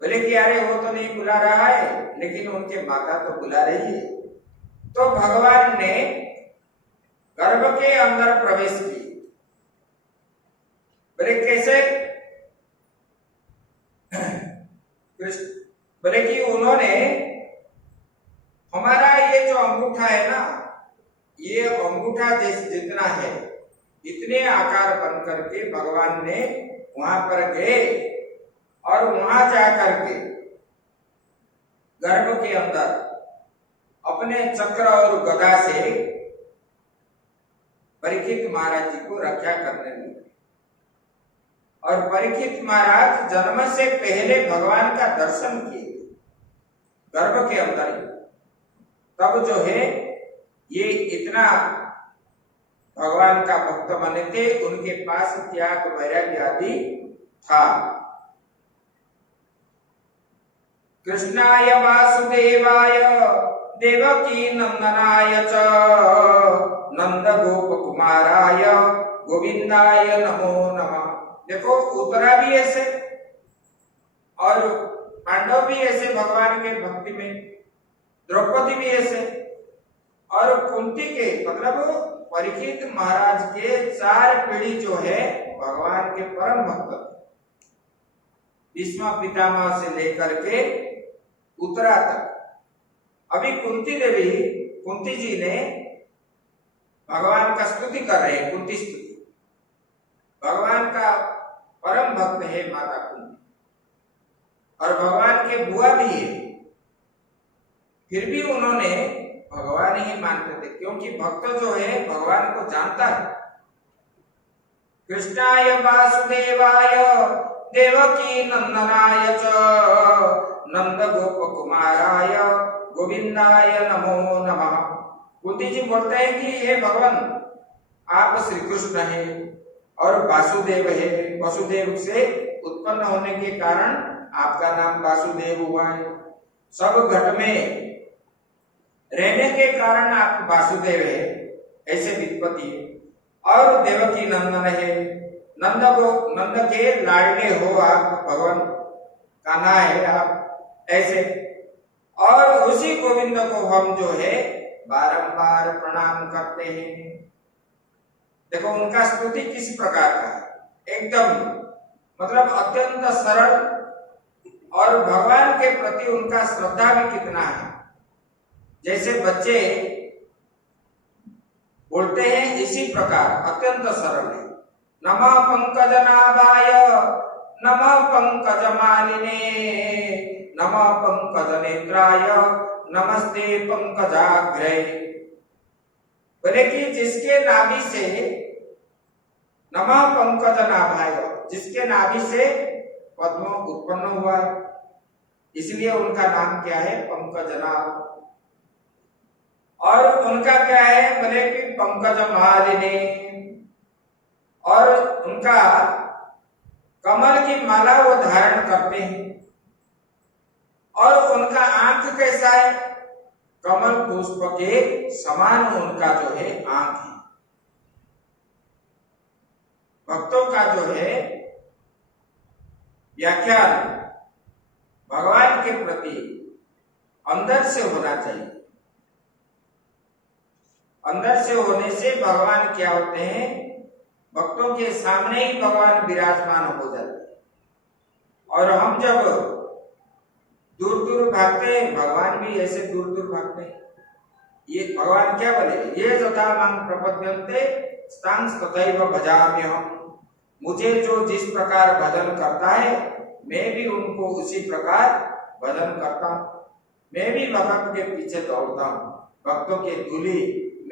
बोले कि अरे वो तो नहीं बुला रहा है, लेकिन उनके माता तो बुला रही है। तो भगवान ने गर्भ के अंदर प्रवेश किया। बोले कैसे? कृष्ण बोले कि उन्होंने हमारा ये जो अंगूठा है ना, ये अंगूठा जितना है इतने आकार बन करके भगवान ने वहां पर गए और वहां जाकर के गर्भ के अंदर अपने चक्र और गदा से परीक्षित महाराज जी को रक्षा करने लगे। और परीक्षित महाराज जन्म से पहले भगवान का दर्शन किए गर्भ के अंदर ही, तब जो है ये इतना भगवान का भक्त बने थे, उनके पास त्याग वैराग्य आदि था। कृष्णाय वासुदेवाय देवकी नंदनाय च नंद गोप कुमाराय गोविंदाय नमो नमः। देखो उत्तरा भी ऐसे और पांडव भी ऐसे भगवान के भक्ति में, द्रौपदी भी ऐसे, और कुंती के मतलब परीक्षित महाराज के 4 पीढ़ी जो है भगवान के परम भक्त, भीष्म पितामह से लेकर के उत्तरा तक। अभी कुंती जी ने भगवान का स्तुति कर रहे हैं, कुंती स्तुति, भगवान का परम भक्त है माता कुंती, और भगवान के बुआ भी है, फिर भी उन्होंने भगवान ही मानते थे, क्योंकि भक्त जो है भगवान को जानता है। कृष्णाय वासुदेवाय देवकी नंदनाय च नंद गोप कुमाराय गोविंदाय नमो नमः। कुंती जी बोलते हैं कि हे भगवान, आप श्री कृष्ण हैं और वासुदेव है। वसुदेव से उत्पन्न होने के कारण आपका नाम वासुदेव हुआ है। सब घट में रहने के कारण आप वासुदेव है, ऐसे वित्पत्ति है। और देवकी नंदन है, नंद के लाडले हो आप, भगवान कान्हा है आप, ऐसे। और उसी गोविंद को हम जो है बारंबार प्रणाम करते हैं। देखो उनका स्तुति किस प्रकार का है, एकदम मतलब अत्यंत सरल, और भगवान के प्रति उनका श्रद्धा भी कितना है। जैसे बच्चे बोलते हैं इसी प्रकार अत्यंत सरल है। नमः पंकजनाभाय नमः पंकजमालिने नमः पंकजनेत्राय नमस्ते पंकजाग्रे। बोले कि जिसके नाभि से नमः पंकजनाभाय, जिसके नाभि से पद्म उत्पन्न हुआ है, इसलिए उनका नाम क्या है, पंकजनाभ। और उनका क्या है, बोले कि पंकजमालिने, और उनका कमल की माला वो धारण करते हैं। और उनका आंख कैसा है, कमल पुष्प के समान उनका जो है आंख है। भक्तों का जो है व्याख्यान भगवान के प्रति अंदर से होना चाहिए। अंदर से होने से भगवान क्या होते हैं, भक्तों के सामने ही भगवान विराजमान हो जाते हैं। और हम जब दूर दूर भागते हैं, भगवान भी ऐसे दूर दूर भागते हैं। ये भगवान क्या बोले, ये यथा मां प्रपद्यन्ते तांस तथैव भजाम्यहम्। मुझे जो जिस प्रकार भजन करता है, मैं भी उनको उसी प्रकार भजन करता हूँ। मैं भी भक्त के पीछे दौड़ता हूँ, भक्तों के धूली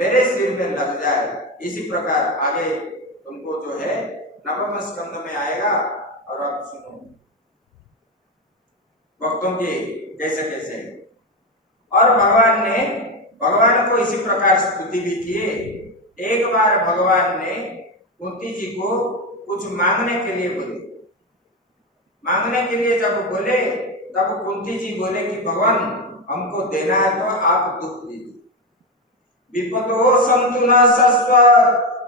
मेरे सिर में लग जाए। इसी प्रकार आगे तुमको जो है नवम स्कंद में आएगा। और आप सुनो भक्तों के कैसे कैसे। और भगवान को इसी प्रकार स्तुति भी किए। एक बार भगवान ने कुंती जी को कुछ मांगने के लिए बोले। मांगने के लिए जब बोले, तब कुंती जी बोले कि भगवान हमको देना है तो आप दुख दीजिए। विपदो संतु न सस्व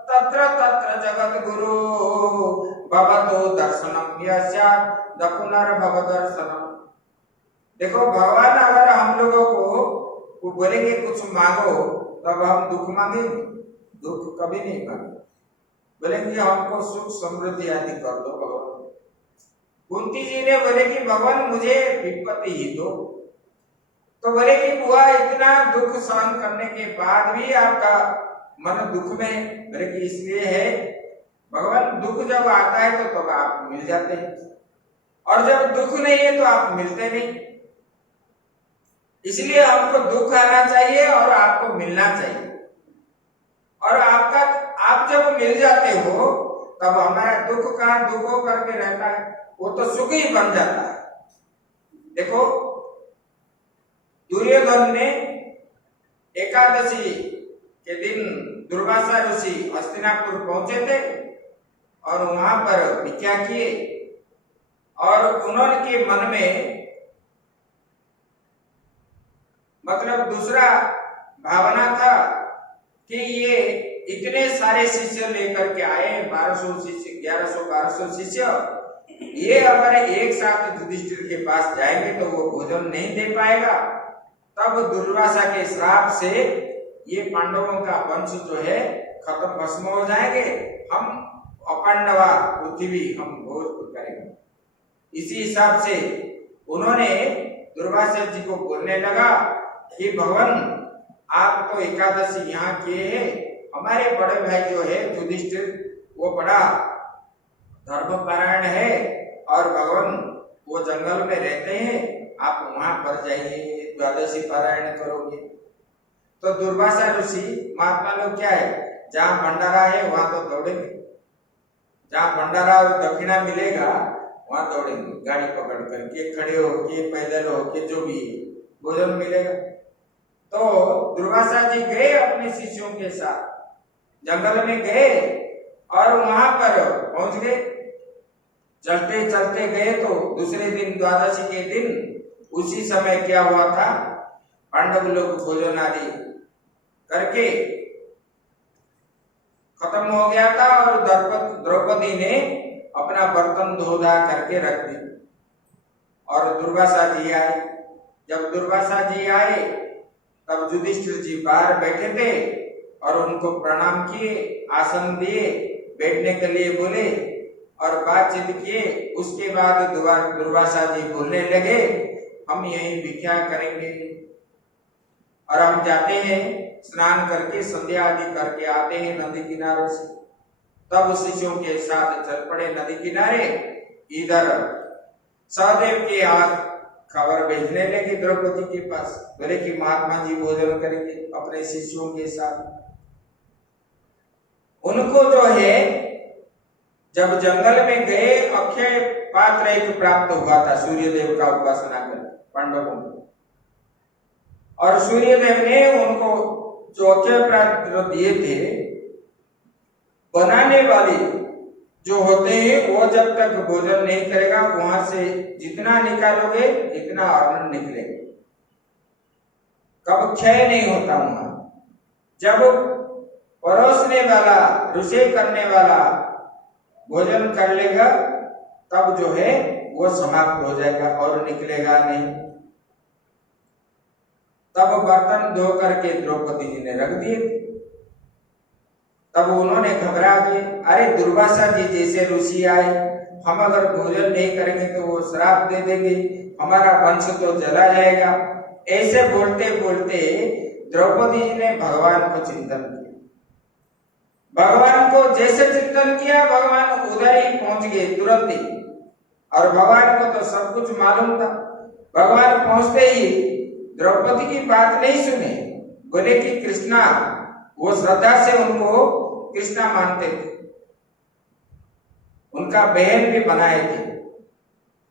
तत्र तत्र जगत गुरु भवतो दर्शनम यस्यात् पुनर्भव दर्शनम। देखो भगवान अगर हम लोगों को बोलेंगे कुछ मांगो, तब हम दुख मांगे, दुख कभी नहीं मांगे। बोलेंगे हमको सुख समृद्धि आदि कर दो भगवान। कुंती जी ने बोले कि भगवान मुझे विपत्ति ही दो। तो बोले कि बुआ इतना दुख सहन करने के बाद भी आपका मन दुख में, बोले कि इसलिए है भगवान दुख जब आता है तो तब आप मिल जाते हैं, और जब दुख नहीं है तो आप मिलते नहीं। इसलिए हमको दुख आना चाहिए और आपको मिलना चाहिए। और आप जब मिल जाते हो तब हमारा दुख कहाँ दुख हो करके रहता है, वो तो सुख ही बन जाता है। देखो दुर्योधन ने एकादशी के दिन दुर्वासा ऋषि हस्तिनापुर पहुंचे थे और वहां पर भिक्षा किए। और उन्होंने मन में मतलब दूसरा भावना था कि ये इतने सारे शिष्य लेकर के आए, 1200 शिष्य, 1100-1200 शिष्य, ये अगर एक साथ युधिष्ठिर के पास जाएंगे तो वो भोजन नहीं दे पाएगा। तब दुर्वासा के श्राप से ये पांडवों का वंश जो है खत्म भस्म हो जाएंगे, हम अपांडवा पृथ्वी हम भोज करेंगे। इसी हिसाब से उन्होंने दुर्वासा जी को बोलने लगा कि भगवान आप तो एकादशी यहाँ किए हैं, हमारे बड़े भाई जो है युधिष्ठिर वो बड़ा धर्मपरायण है और भगवान वो जंगल में रहते हैं, आप वहां पर जाइए, द्वादशी पारायण करोगे। तो दुर्वासा ऋषि महात्मा लोग क्या है, जहां भंडारा है वहां तो दौड़ेंगे, जहां भंडारा और दक्षिणा मिलेगा वहां दौड़ेंगे, गाड़ी पकड़ करके, खड़े होके, पैदल होके, जो भी भोजन मिलेगा। तो दुर्वासा जी गए अपने शिष्यों के साथ, जंगल में गए और वहां पर पहुंच गए। चलते चलते गए तो दूसरे दिन, द्वादशी के दिन, उसी समय क्या हुआ था, पांडव लोग भोजन आदि करके खत्म हो गया था और द्रौपदी ने अपना बर्तन धो धा करके रख दी और दुर्वासा जी आए। जब दुर्वासा जी आए तब युधिष्ठिर जी बाहर बैठे थे और उनको प्रणाम किए, आसन दिए, बैठने के लिए बोले और बातचीत किए। उसके बाद दुर्वासा जी बोलने लगे, हम यहीं भिक्षा करेंगे और हम जाते हैं, स्नान करके संध्या आदि करके आते हैं नदी किनारे से। तब शिष्यों के साथ चल पड़े नदी किनारे। इधर सहदेव के हाथ खबर भेजने लगे द्रौपदी के पास, बोले कि महात्मा जी भोजन करेंगे अपने शिष्यों के साथ। उनको जो है जब जंगल में गए, अक्षय पात्र एक प्राप्त हुआ था सूर्यदेव का उपासना कर पांडवों को, और सूर्यदेव ने उनको जो अक्षय पात्र दिए थे, बनाने वाले जो होते हैं वो जब तक भोजन नहीं करेगा वहां से जितना निकालोगे इतना अन्न निकलेगा, कब क्षय नहीं होता। वहां जब परोसने वाला, रुसे करने वाला भोजन कर लेगा तब जो है वो समाप्त हो जाएगा और निकलेगा नहीं। तब बर्तन धो करके द्रौपदी जी ने रख दिए। तब उन्होंने घबरा के, अरे दुर्वासा जी जैसे ऋषि आए, हम अगर भोजन नहीं करेंगे तो वो श्राप दे देंगे, हमारा वंश तो चला जाएगा। ऐसे बोलते बोलते द्रौपदी जी ने भगवान को चिंतन किया। भगवान को जैसे चिंतन किया, भगवान उधर ही पहुंच गए तुरंत ही, और भगवान को तो सब कुछ मालूम था। भगवान पहुंचते ही द्रौपदी की बात नहीं सुने, बोले कि कृष्णा, वो श्रद्धा से उनको कृष्णा मानते थे, उनका बहन भी बनाए थे,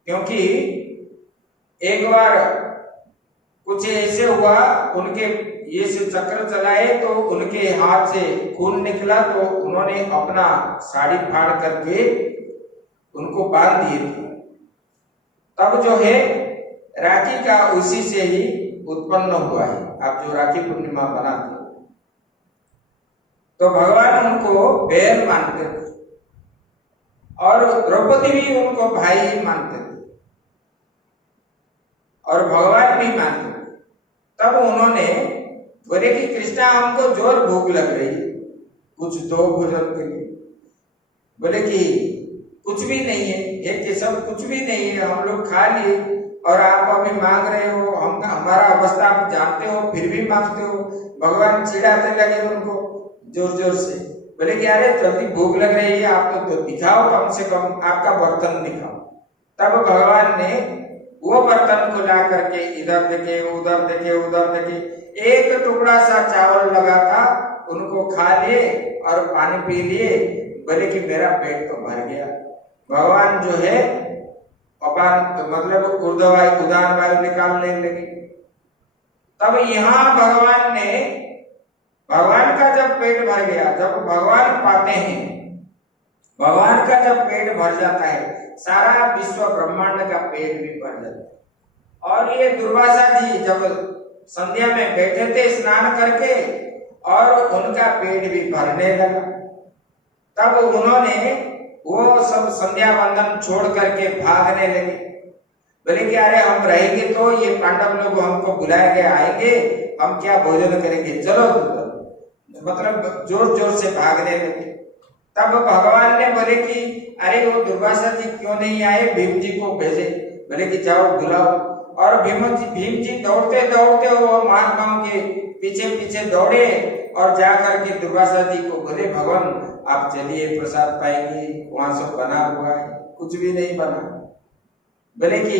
क्योंकि एक बार कुछ ऐसे हुआ, उनके ये से चक्र चलाए तो उनके हाथ से खून निकला, तो उन्होंने अपना साड़ी फाड़ करके उनको बांध दिए थे। तब जो है राखी का उसी से ही उत्पन्न हुआ है, आप जो राखी पूर्णिमा बनाते हो, तो भगवान उनको बहन मानते थे और द्रौपदी भी उनको भाई मानते थे और भगवान भी मानते थे। तब उन्होंने बोले कि कृष्णा, हमको जोर भूख लग रही है, कुछ दो भोजन के लिए। बोले कि कुछ भी नहीं है, एक के सब कुछ भी नहीं है, हम लोग खा लिए और आप अभी मांग रहे हो, हम हमारा अवस्था आप जानते हो फिर भी मांगते हो। भगवान चिढ़ाते लगे उनको जोर जोर से, बोले कि अरे जल्दी भूख लग रही है, आप तो दिखाओ, कम से कम आपका बर्तन दिखाओ। तब भगवान ने वो बर्तन को ला करके इधर देखे, उधर देखे, उधर देखे, एक टुकड़ा सा चावल लगा था, उनको खा लिए और पानी पी लिए। बोले कि मेरा पेट तो भर गया। भगवान जो है अपान मतलब उदान वायु निकालने लगे। तब यहाँ भगवान का जब पेट भर गया, जब भगवान पाते हैं, भगवान का जब पेट भर जाता है, सारा विश्व ब्रह्मांड का पेट भी भर जाता है। और ये दुर्वासा जी जब संध्या में बैठे थे स्नान करके और उनका पेट भी भरने लगा, तब उन्होंने वो सब संध्या बंधन छोड़ करके भागने लगे। बोले कि अरे हम रहेंगे तो ये पांडव लोग हमको बुलाए गए आएंगे, हम क्या भोजन करेंगे, चलो मतलब जोर जोर से भागने लगे। तब भगवान ने बोले कि अरे वो दुर्वासा जी क्यों नहीं आए, भीम जी को भेजे। बोले कि जाओ बुलाओ। और भीम जी दौड़ते दौड़ते वो महात्माओं के पीछे पीछे दौड़े और जाकर के दुर्वासा जी को बोले, भगवान आप चलिए प्रसाद पाएंगे, वहां सब बना हुआ है, कुछ भी नहीं बना। बोले कि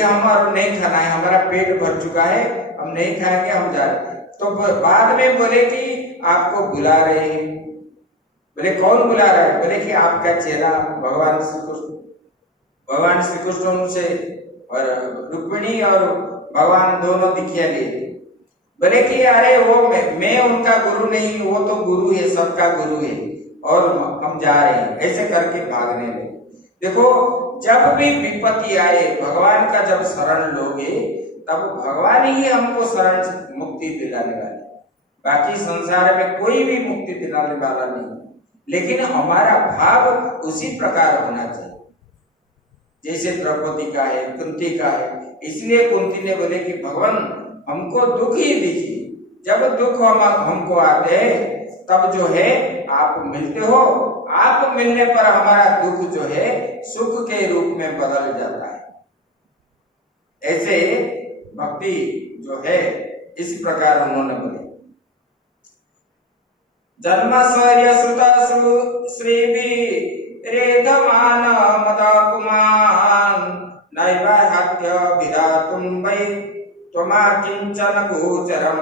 हम नहीं खाना है, हमारा पेट भर चुका है, हम नहीं खाएंगे, हम जा रहे। तो बाद में बोले कि आपको बुला रहे हैं। बोले कौन बुला रहा है? बोले कि आपका चेला भगवान श्री कृष्ण। भगवान श्री कृष्ण उनसे और रुक्मिणी और भगवान दोनों दिखिया लिए। बोले कि अरे वो मैं उनका गुरु नहीं, वो तो गुरु है, सबका गुरु है और हम जा रहे हैं, ऐसे करके भागने लगे। देखो, जब भी विपत्ति आए भगवान का जब शरण लोगे तब भगवान ही हमको शरण मुक्ति दिलाने वाले, बाकी संसार में कोई भी मुक्ति दिलाने वाला नहीं। लेकिन हमारा भाव उसी प्रकार होना चाहिए जैसे द्रौपदी का है, कुंती का है। इसलिए कुंती ने बोले कि भगवान हमको दुख ही दीजिए, जब दुख हमको आते हैं तब जो है आप मिलते हो, आप मिलने पर हमारा दुख जो है सुख के रूप में बदल जाता है। ऐसे भक्ति जो है इस प्रकार उन्होंने बोले। जन्मशौर्य श्रुत श्रीभिरेधमान मदपुमान् नैवाहत्य विधातुं वै त्वमा किंचन गोचरम।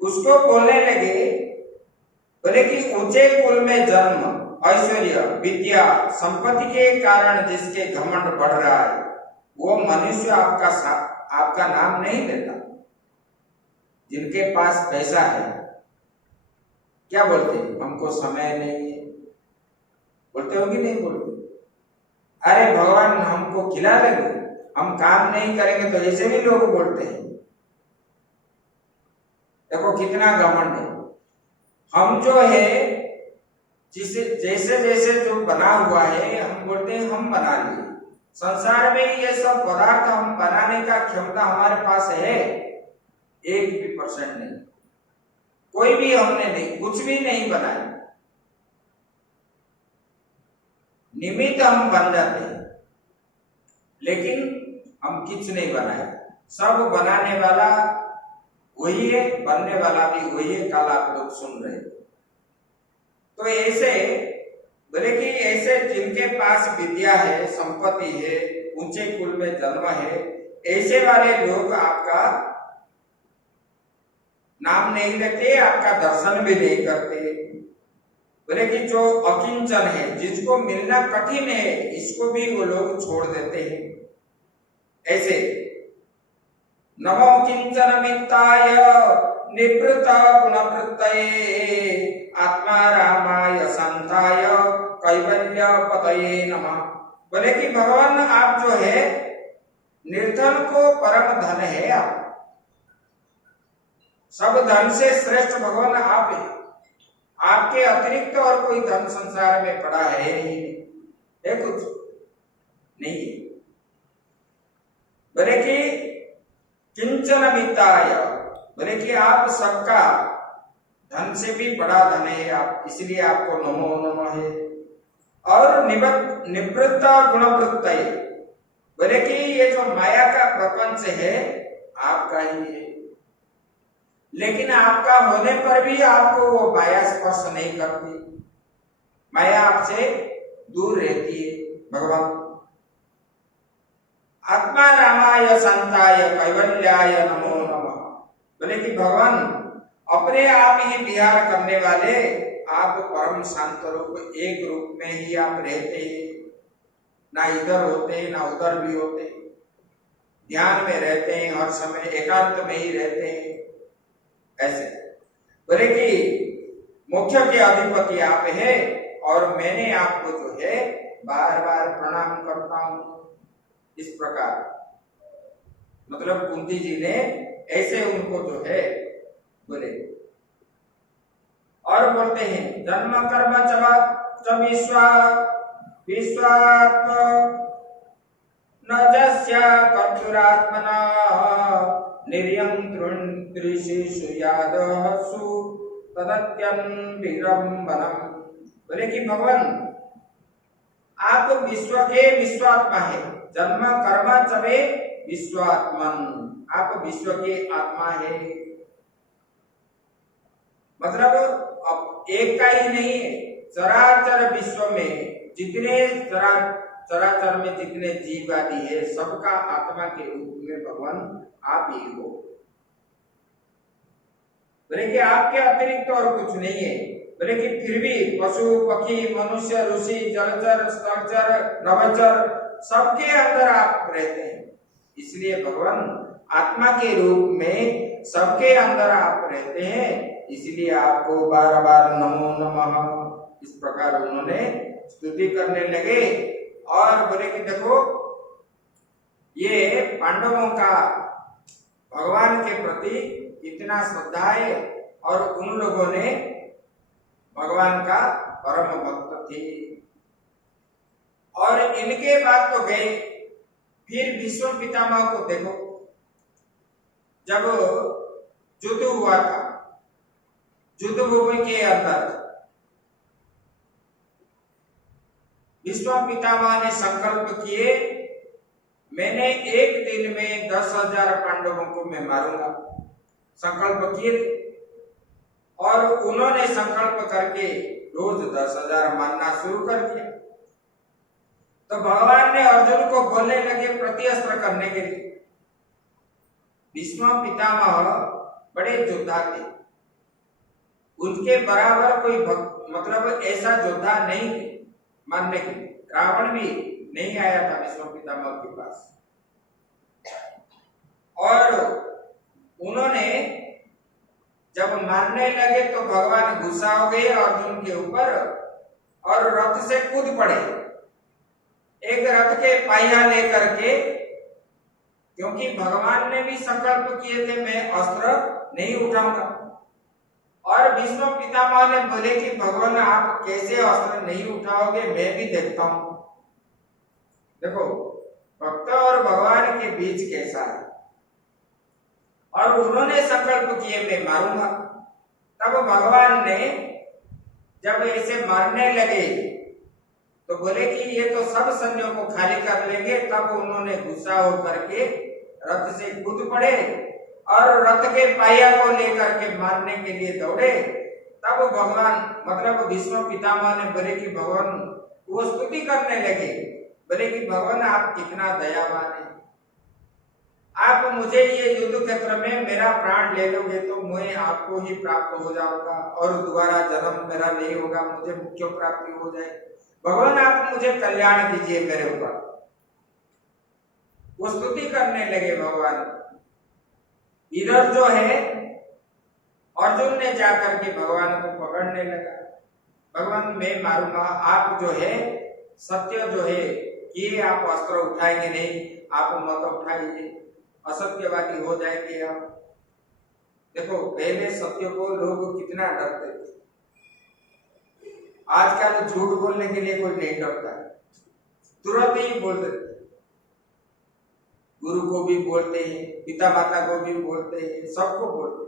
उसको बोलने लगे, बोले कि ऊंचे कुल में जन्म, ऐश्वर्य, विद्या, संपत्ति के कारण जिसके घमंड बढ़ रहा है वो मनुष्य आपका नाम नहीं लेता। जिनके पास पैसा है क्या बोलते, हमको समय नहीं है, बोलते हो कि नहीं बोलते? अरे भगवान हमको खिला देंगे, हम काम नहीं करेंगे, तो ऐसे भी लोग बोलते हैं। देखो कितना घमंड है। हम जो है जैसे जैसे जो बना हुआ है हम बोलते हैं हम बना लिए। संसार में ये सब पदार्थ हम बनाने का क्षमता हमारे पास है 1% नहीं, कोई भी हमने नहीं, कुछ भी नहीं बनाया। निमित्त हम बन जाते हैं लेकिन हम कुछ नहीं बनाए। सब बनाने वाला वही है, बनने वाला भी वही है। कल आप लोग सुन रहे थे। तो ऐसे बोले कि ऐसे जिनके पास विद्या है, संपत्ति है, ऊंचे कुल में जन्म है, ऐसे वाले लोग आपका नाम नहीं लेते, आपका दर्शन भी नहीं करते। बोले कि जो अकिंचन है, जिसको मिलना कठिन है, इसको भी वो लोग छोड़ देते हैं। ऐसे नमो किंचन मित्ताय निवृत्त गुणवृत्तये आत्मा रामाय संताय कैवल्य पतये नमः। बोले कि भगवान आप जो है निर्धन को परम धन है, आप सब धन से श्रेष्ठ भगवान आप है। आपके अतिरिक्त और कोई धन संसार में पड़ा है नहीं, है कुछ नहीं है। बोले कि किंचन मिताय, बोले कि आप सबका धन से भी बड़ा धन है आप, इसलिए आपको नमो नमः है। और निवृत्त गुणवृत्तये, बोले कि ये जो माया का प्रपंच है आपका ही है, लेकिन आपका होने पर भी आपको वो माया स्पर्श नहीं करती, माया आपसे दूर रहती है। भगवान आत्मा रामाय संताय कैवल्याय नमो नमः। बोले कि भगवान अपने आप ही विहार करने वाले आप परम शांत रूप, एक रूप में ही आप रहते हैं, ना इधर होते ना उधर भी होते, ध्यान में रहते हैं, हर समय एकांत में ही रहते हैं। ऐसे बोले कि मोक्ष के अधिपति आप है और मैंने आपको जो है बार बार प्रणाम करता हूं। इस प्रकार मतलब कुंती जी ने ऐसे उनको जो है बोले। और बोलते हैं जन्म कर्म च विश्वात्म न जस्य कर्तुरात्मना निर्यंत्रण त्रिशेषु यादसु तदत्यं विरंबनम। बोले कि भगवान आप विश्व के विश्वात्मा है, जन्म कर्म चवे विश्वात्मन, आप विश्व के आत्मा है। मतलब अब एक का ही नहीं है, चराचर विश्व में जितने चराचर में जितने जीव आदि है सबका आत्मा के रूप में भगवान आप ही हो। बोले कि आपके अतिरिक्त और कुछ नहीं है। बोले कि फिर भी पशु पक्षी मनुष्य ऋषि जलचर स्थलचर नभचर सबके अंदर आप रहते हैं, इसलिए भगवान आत्मा के रूप में सबके अंदर आप रहते हैं, इसलिए आपको बार बार नमो नमः इस प्रकार उन्होंने स्तुति करने लगे। और बोले कि देखो ये पांडवों का भगवान के प्रति कितना श्रद्धा है और उन लोगों ने भगवान का परम भक्त थे। और इनके बाद तो गए, फिर भीष्म पितामह को देखो, जब युद्ध हुआ था, युद्ध भूमि के अंदर भीष्म पितामह ने संकल्प किए, मैंने एक दिन में 10,000 पांडवों को मैं मारूंगा, संकल्प किए थे। और उन्होंने संकल्प करके रोज 10,000 मारना शुरू कर दिया। तो भगवान ने अर्जुन को बोलने लगे प्रत्यस्त्र करने के लिए। भीष्म पितामह बड़े योद्धा थे, उनके बराबर कोई मतलब ऐसा योद्धा नहीं थे मारने के लिए। रावण भी नहीं आया था भीष्म पितामह के पास। और उन्होंने जब मारने लगे तो भगवान गुस्सा हो गए अर्जुन के ऊपर और रथ से कूद पड़े, एक रथ के पहिया लेकर के, क्योंकि भगवान ने भी संकल्प किए थे मैं अस्त्र नहीं उठाऊंगा। और भीष्म पितामह ने बोले कि भगवान आप कैसे अस्त्र नहीं उठाओगे, मैं भी देखता हूं। देखो भक्त और भगवान के बीच कैसा है। और उन्होंने संकल्प किए मैं मारूंगा। तब भगवान ने जब ऐसे मारने लगे तो बोले कि ये तो सब सैन्यों को खाली कर लेंगे। तब उन्होंने गुस्सा होकर के रथ से कूद पड़े और रथ के पहिया को लेकर के मारने के लिए दौड़े। तब भगवान मतलब भीष्म पितामह ने बोले कि भगवान, वो स्तुति करने लगे, बोले कि भगवान आप कितना दयावान है, आप मुझे ये युद्ध क्षेत्र में मेरा प्राण ले लोगे तो मैं आपको ही प्राप्त हो जाऊंगा और दोबारा जन्म मेरा नहीं होगा, मुझे मुख्य प्राप्ति हो जाए। भगवान आप मुझे कल्याण दीजिए मेरे ऊपर। वो स्तुति करने लगे भगवान। इधर जो है अर्जुन ने जाकर के भगवान को पकड़ने लगा, भगवान मैं मारूंगा, आप जो है सत्य जो है कि आप अस्त्र उठाएंगे नहीं, आप मत उठाइए, असत्यवादी हो जाएंगे आप। देखो पहले सत्य को लोग कितना डरते थे, आजकल झूठ बोलने के लिए कोई नहीं डरता है, तुरंत ही बोल देते। गुरु को भी बोलते हैं, पिता माता को भी बोलते हैं, सबको बोलते हैं।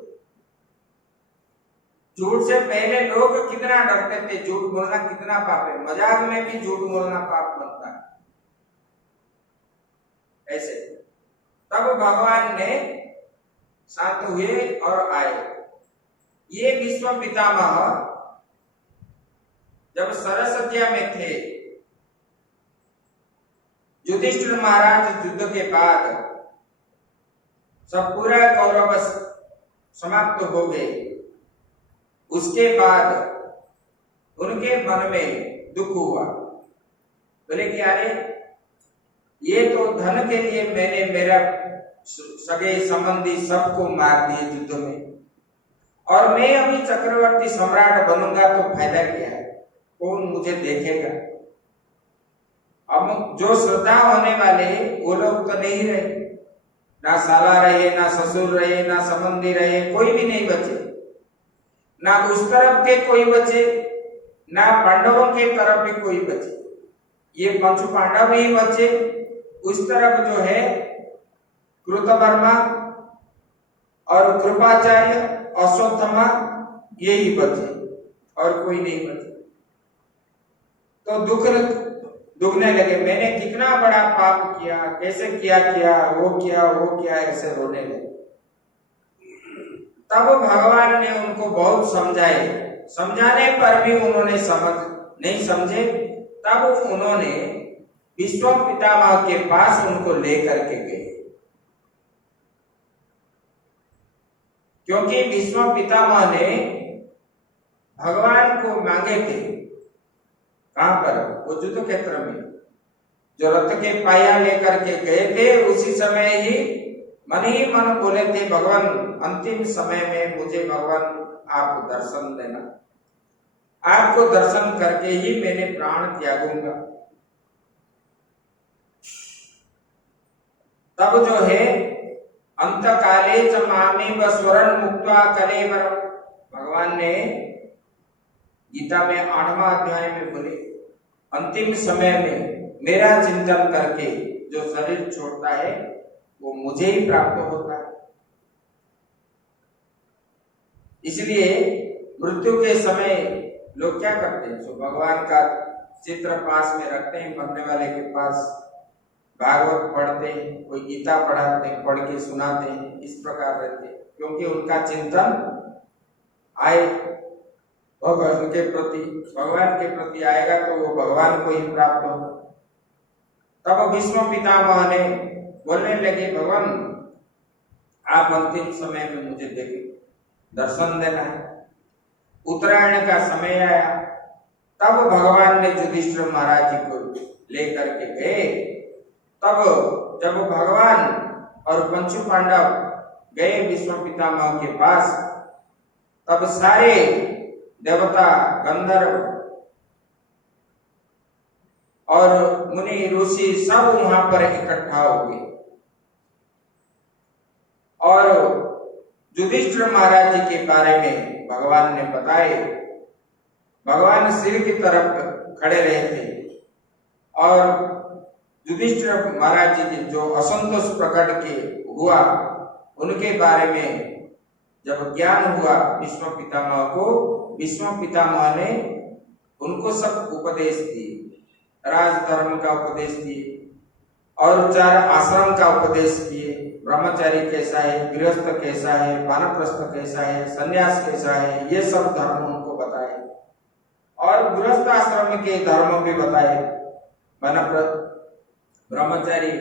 झूठ से पहले लोग कितना डरते थे, झूठ बोलना कितना पाप है, मजाक में भी झूठ बोलना पाप बनता है। ऐसे तब भगवान ने शांत हुए और आए। ये भीष्म पितामह जब सरस्वतिया में थे, युधिष्ठिर महाराज युद्ध के बाद सब पूरा कौरव समाप्त हो गए। उसके बाद उनके मन में दुख हुआ, बोले कि अरे ये तो धन के लिए मैंने मेरा सगे संबंधी सबको मार दिए युद्ध में, और मैं अभी चक्रवर्ती सम्राट बनूंगा तो फायदा क्या है, कौन मुझे देखेगा। अब जो श्रद्धा होने वाले वो लोग तो नहीं रहे, ना साला रहे, ना ससुर रहे, ना संबंधी रहे, कोई भी नहीं बचे, ना उस तरफ के कोई बचे, ना पांडवों के तरफ भी कोई बचे। ये पंच पांडव ही बचे। उस तरफ जो है कृतवर्मा और कृपाचार्य, अश्वत्थामा, यही बचे और कोई नहीं बचे। तो दुखने लगे, मैंने कितना बड़ा पाप किया, कैसे किया वो किया, ऐसे रोने लगे। तब भगवान ने उनको बहुत समझाए, समझाने पर भी उन्होंने नहीं समझे। तब उन्होंने भीष्म पितामह के पास उनको लेकर के गए, क्योंकि भीष्म पितामह ने भगवान को मांगे थे। कहां पर? वो युद्ध क्षेत्र में जो रथ के पाया लेकर के गए थे, उसी समय ही मन ही मन बोले थे, भगवान अंतिम समय में मुझे भगवान आप दर्शन देना, आपको दर्शन करके ही मैंने प्राण त्यागूंगा। तब जो है अंत काले च मामेव स्वरण मुक्त्वा कलेवरम, भगवान ने गीता में 8वां अध्याय में बोले, अंतिम समय में मेरा चिंतन करके जो शरीर छोड़ता है वो मुझे ही प्राप्त होता है। इसलिए मृत्यु के समय लोग क्या करते हैं, तो भगवान का चित्र पास में रखते हैं, मरने वाले के पास भागवत पढ़ते हैं, कोई गीता पढ़ाते हैं, पढ़ के सुनाते हैं, इस प्रकार रहते हैं, क्योंकि उनका चिंतन आए भगवान के प्रति आएगा तो वो भगवान को ही प्राप्त हो। तब भीष्म पितामह ने बोलने लगे, भगवान आप अंतिम समय में मुझे देखे दर्शन देना है। उत्तरायण का समय आया, तब भगवान ने युधिष्ठिर महाराज जी को लेकर के गए। तब जब भगवान और पंचु पांडव गए भीष्म पितामह के पास, तब सारे देवता, गंधर्व और मुनि ऋषि सब वहां पर इकट्ठा हो गए और युधिष्ठिर महाराज जी के बारे में भगवान ने बताए। भगवान सिर की तरफ खड़े रहे थे और युधिष्ठिर महाराज जी के जो असंतोष प्रकट के हुआ उनके बारे में जब ज्ञान हुआ भीष्म पितामह को, भीष्म पितामह ने उनको सब उपदेश दिए, राजधर्म का उपदेश दिए और 4 आश्रम का उपदेश दिए। ब्रह्मचारी कैसा है, गृहस्थ कैसा है, वानप्रस्थ कैसा है, सन्यास कैसा है, ये सब धर्म उनको बताए और गृहस्थ आश्रम के धर्म भी बताए। ब्रह्मचारी,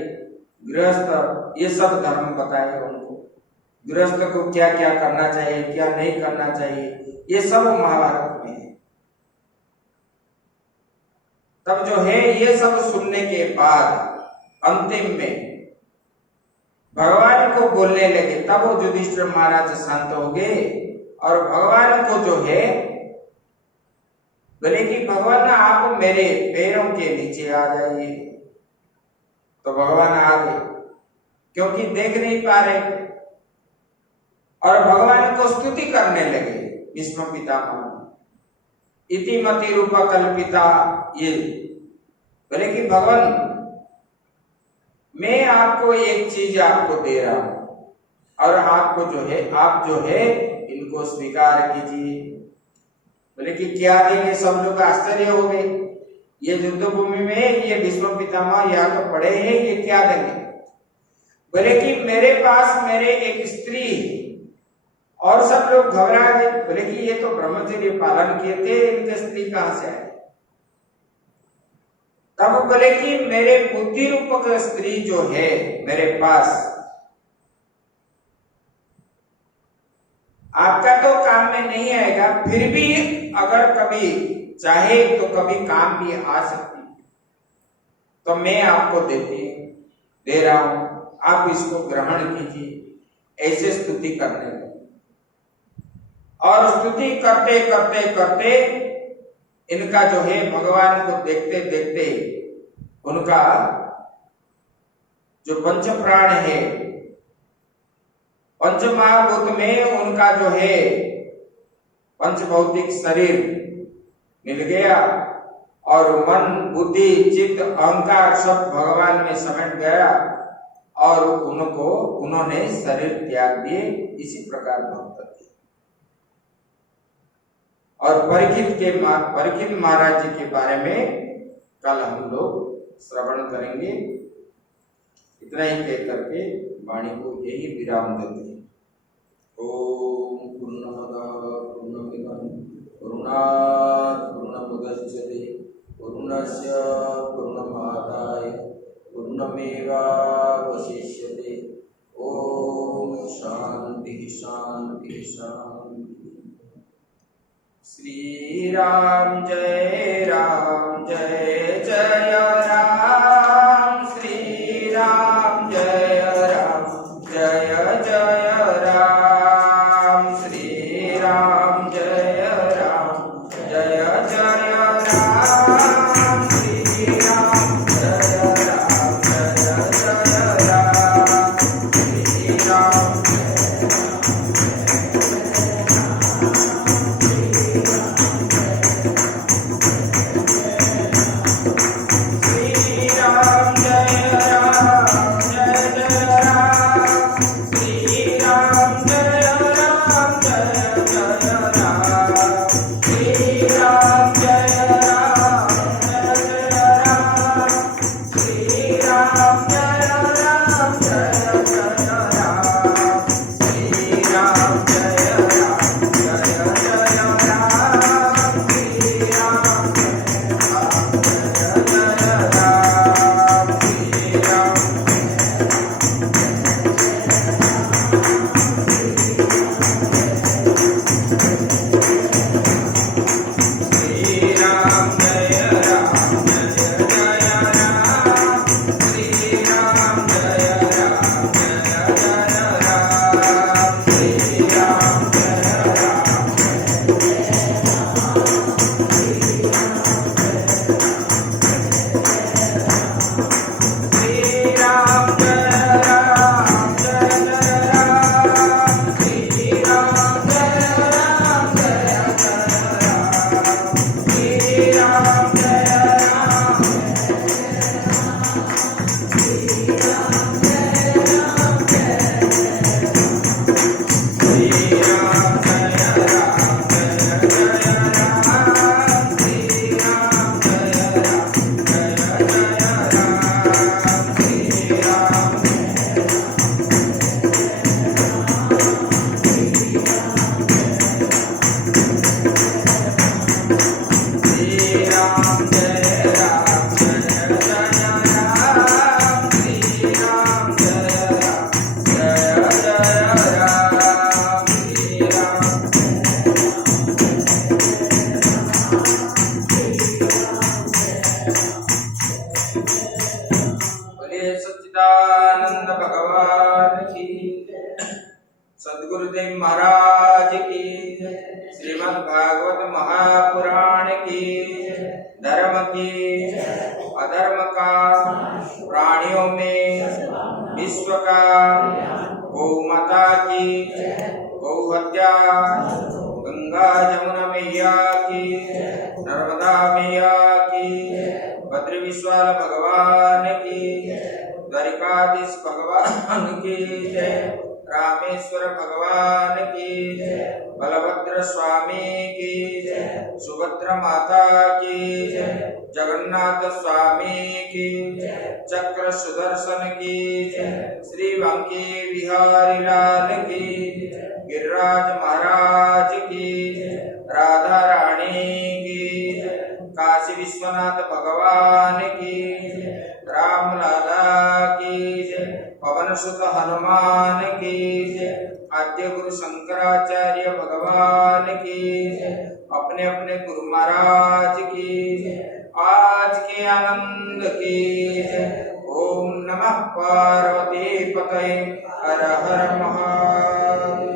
गृहस्थ, ये सब धर्म बताए उनको। गृहस्थ को क्या क्या करना चाहिए, क्या नहीं करना चाहिए, ये सब महाभारत में है। तब जो है ये सब सुनने के बाद अंतिम में भगवान को बोलने लगे, तब वो युधिष्ठिर महाराज शांत हो गए और भगवान को जो है बोले कि भगवान आप मेरे पैरों के नीचे आ जाइए। तो भगवान आ गए, क्योंकि देख नहीं पा रहे और भगवान को स्तुति करने लगे भीष्म पितामह, इति मति रूप कल्पिता। ये बोले कि भगवान मैं आपको एक चीज आपको दे रहा हूं और आपको जो है आप जो है इनको स्वीकार कीजिए। बोले कि क्या देंगे? सब लोग आश्चर्य हो गए, ये युद्ध भूमि में ये भीष्म पितामह यहाँ तो पड़े हैं, ये क्या देंगे? बोले कि मेरे पास मेरे एक स्त्री और सब लोग घबरा गए। बोले कि ये तो ब्रह्मचर्य पालन किए थे, इनके स्त्री कहां से आए? तब बोले कि मेरे बुद्धि रूपक स्त्री जो है मेरे पास, आपका तो काम में नहीं आएगा, फिर भी अगर कभी चाहे तो कभी काम भी आ सकती, तो मैं आपको दे रहा हूं, आप इसको ग्रहण कीजिए। ऐसे स्तुति करने लगे और स्तुति करते करते करते इनका जो है भगवान को देखते देखते उनका जो पंच प्राण है, पंच महाभूत में उनका जो है पंच भौतिक शरीर मिल गया और मन, बुद्धि, चित्त, अहंकार सब भगवान में समेट गया और उन्होंने शरीर त्याग दिए। इसी प्रकार भक्त थे। और परीक्षित महाराज जी के बारे में कल हम लोग श्रवण करेंगे। इतना ही कह करके वाणी को यही विराम देते हैं। ओम पूर्णमदः पूर्णमिदं पूर्णात् पूर्णमुदच्यते पूर्णस्य पूर्णमादाय पूर्णमेवावशिष्यते। ओम शांति शांति शांति। श्री राम जय जय राम, श्री राम जय सच्चिदानंद भगवान की, सद्गुरुदेव महाराज की, श्रीमद् भागवत महापुराण की, धर्म की अधर्म का प्राणियों में विश्व का, गौ माता की, गौ हत्या, गंगा जमुना मैया की, नर्मदा मैया की, बद्री विश्वाल भगवान की, द्वारिकाधीश भगवान की जय, रामेश्वर भगवान की जय, बलभद्र स्वामी की जय, सुभद्रा माता की जय, जगन्नाथ स्वामी की जय, चक्र सुदर्शन की जय, श्री बांके बिहारी लाल की जय, गिरिराज महाराज की जय, राधा रानी की जय, काशी विश्वनाथ भगवान की जय, राम लाला की जय, पवन सुत हनुमान की जय, आद्य गुरु शंकराचार्य भगवान की जय, अपने अपने गुरु महाराज की जय, आज के आनंद की जय। ओम नमः पार्वती पतये, हर हर महादेव।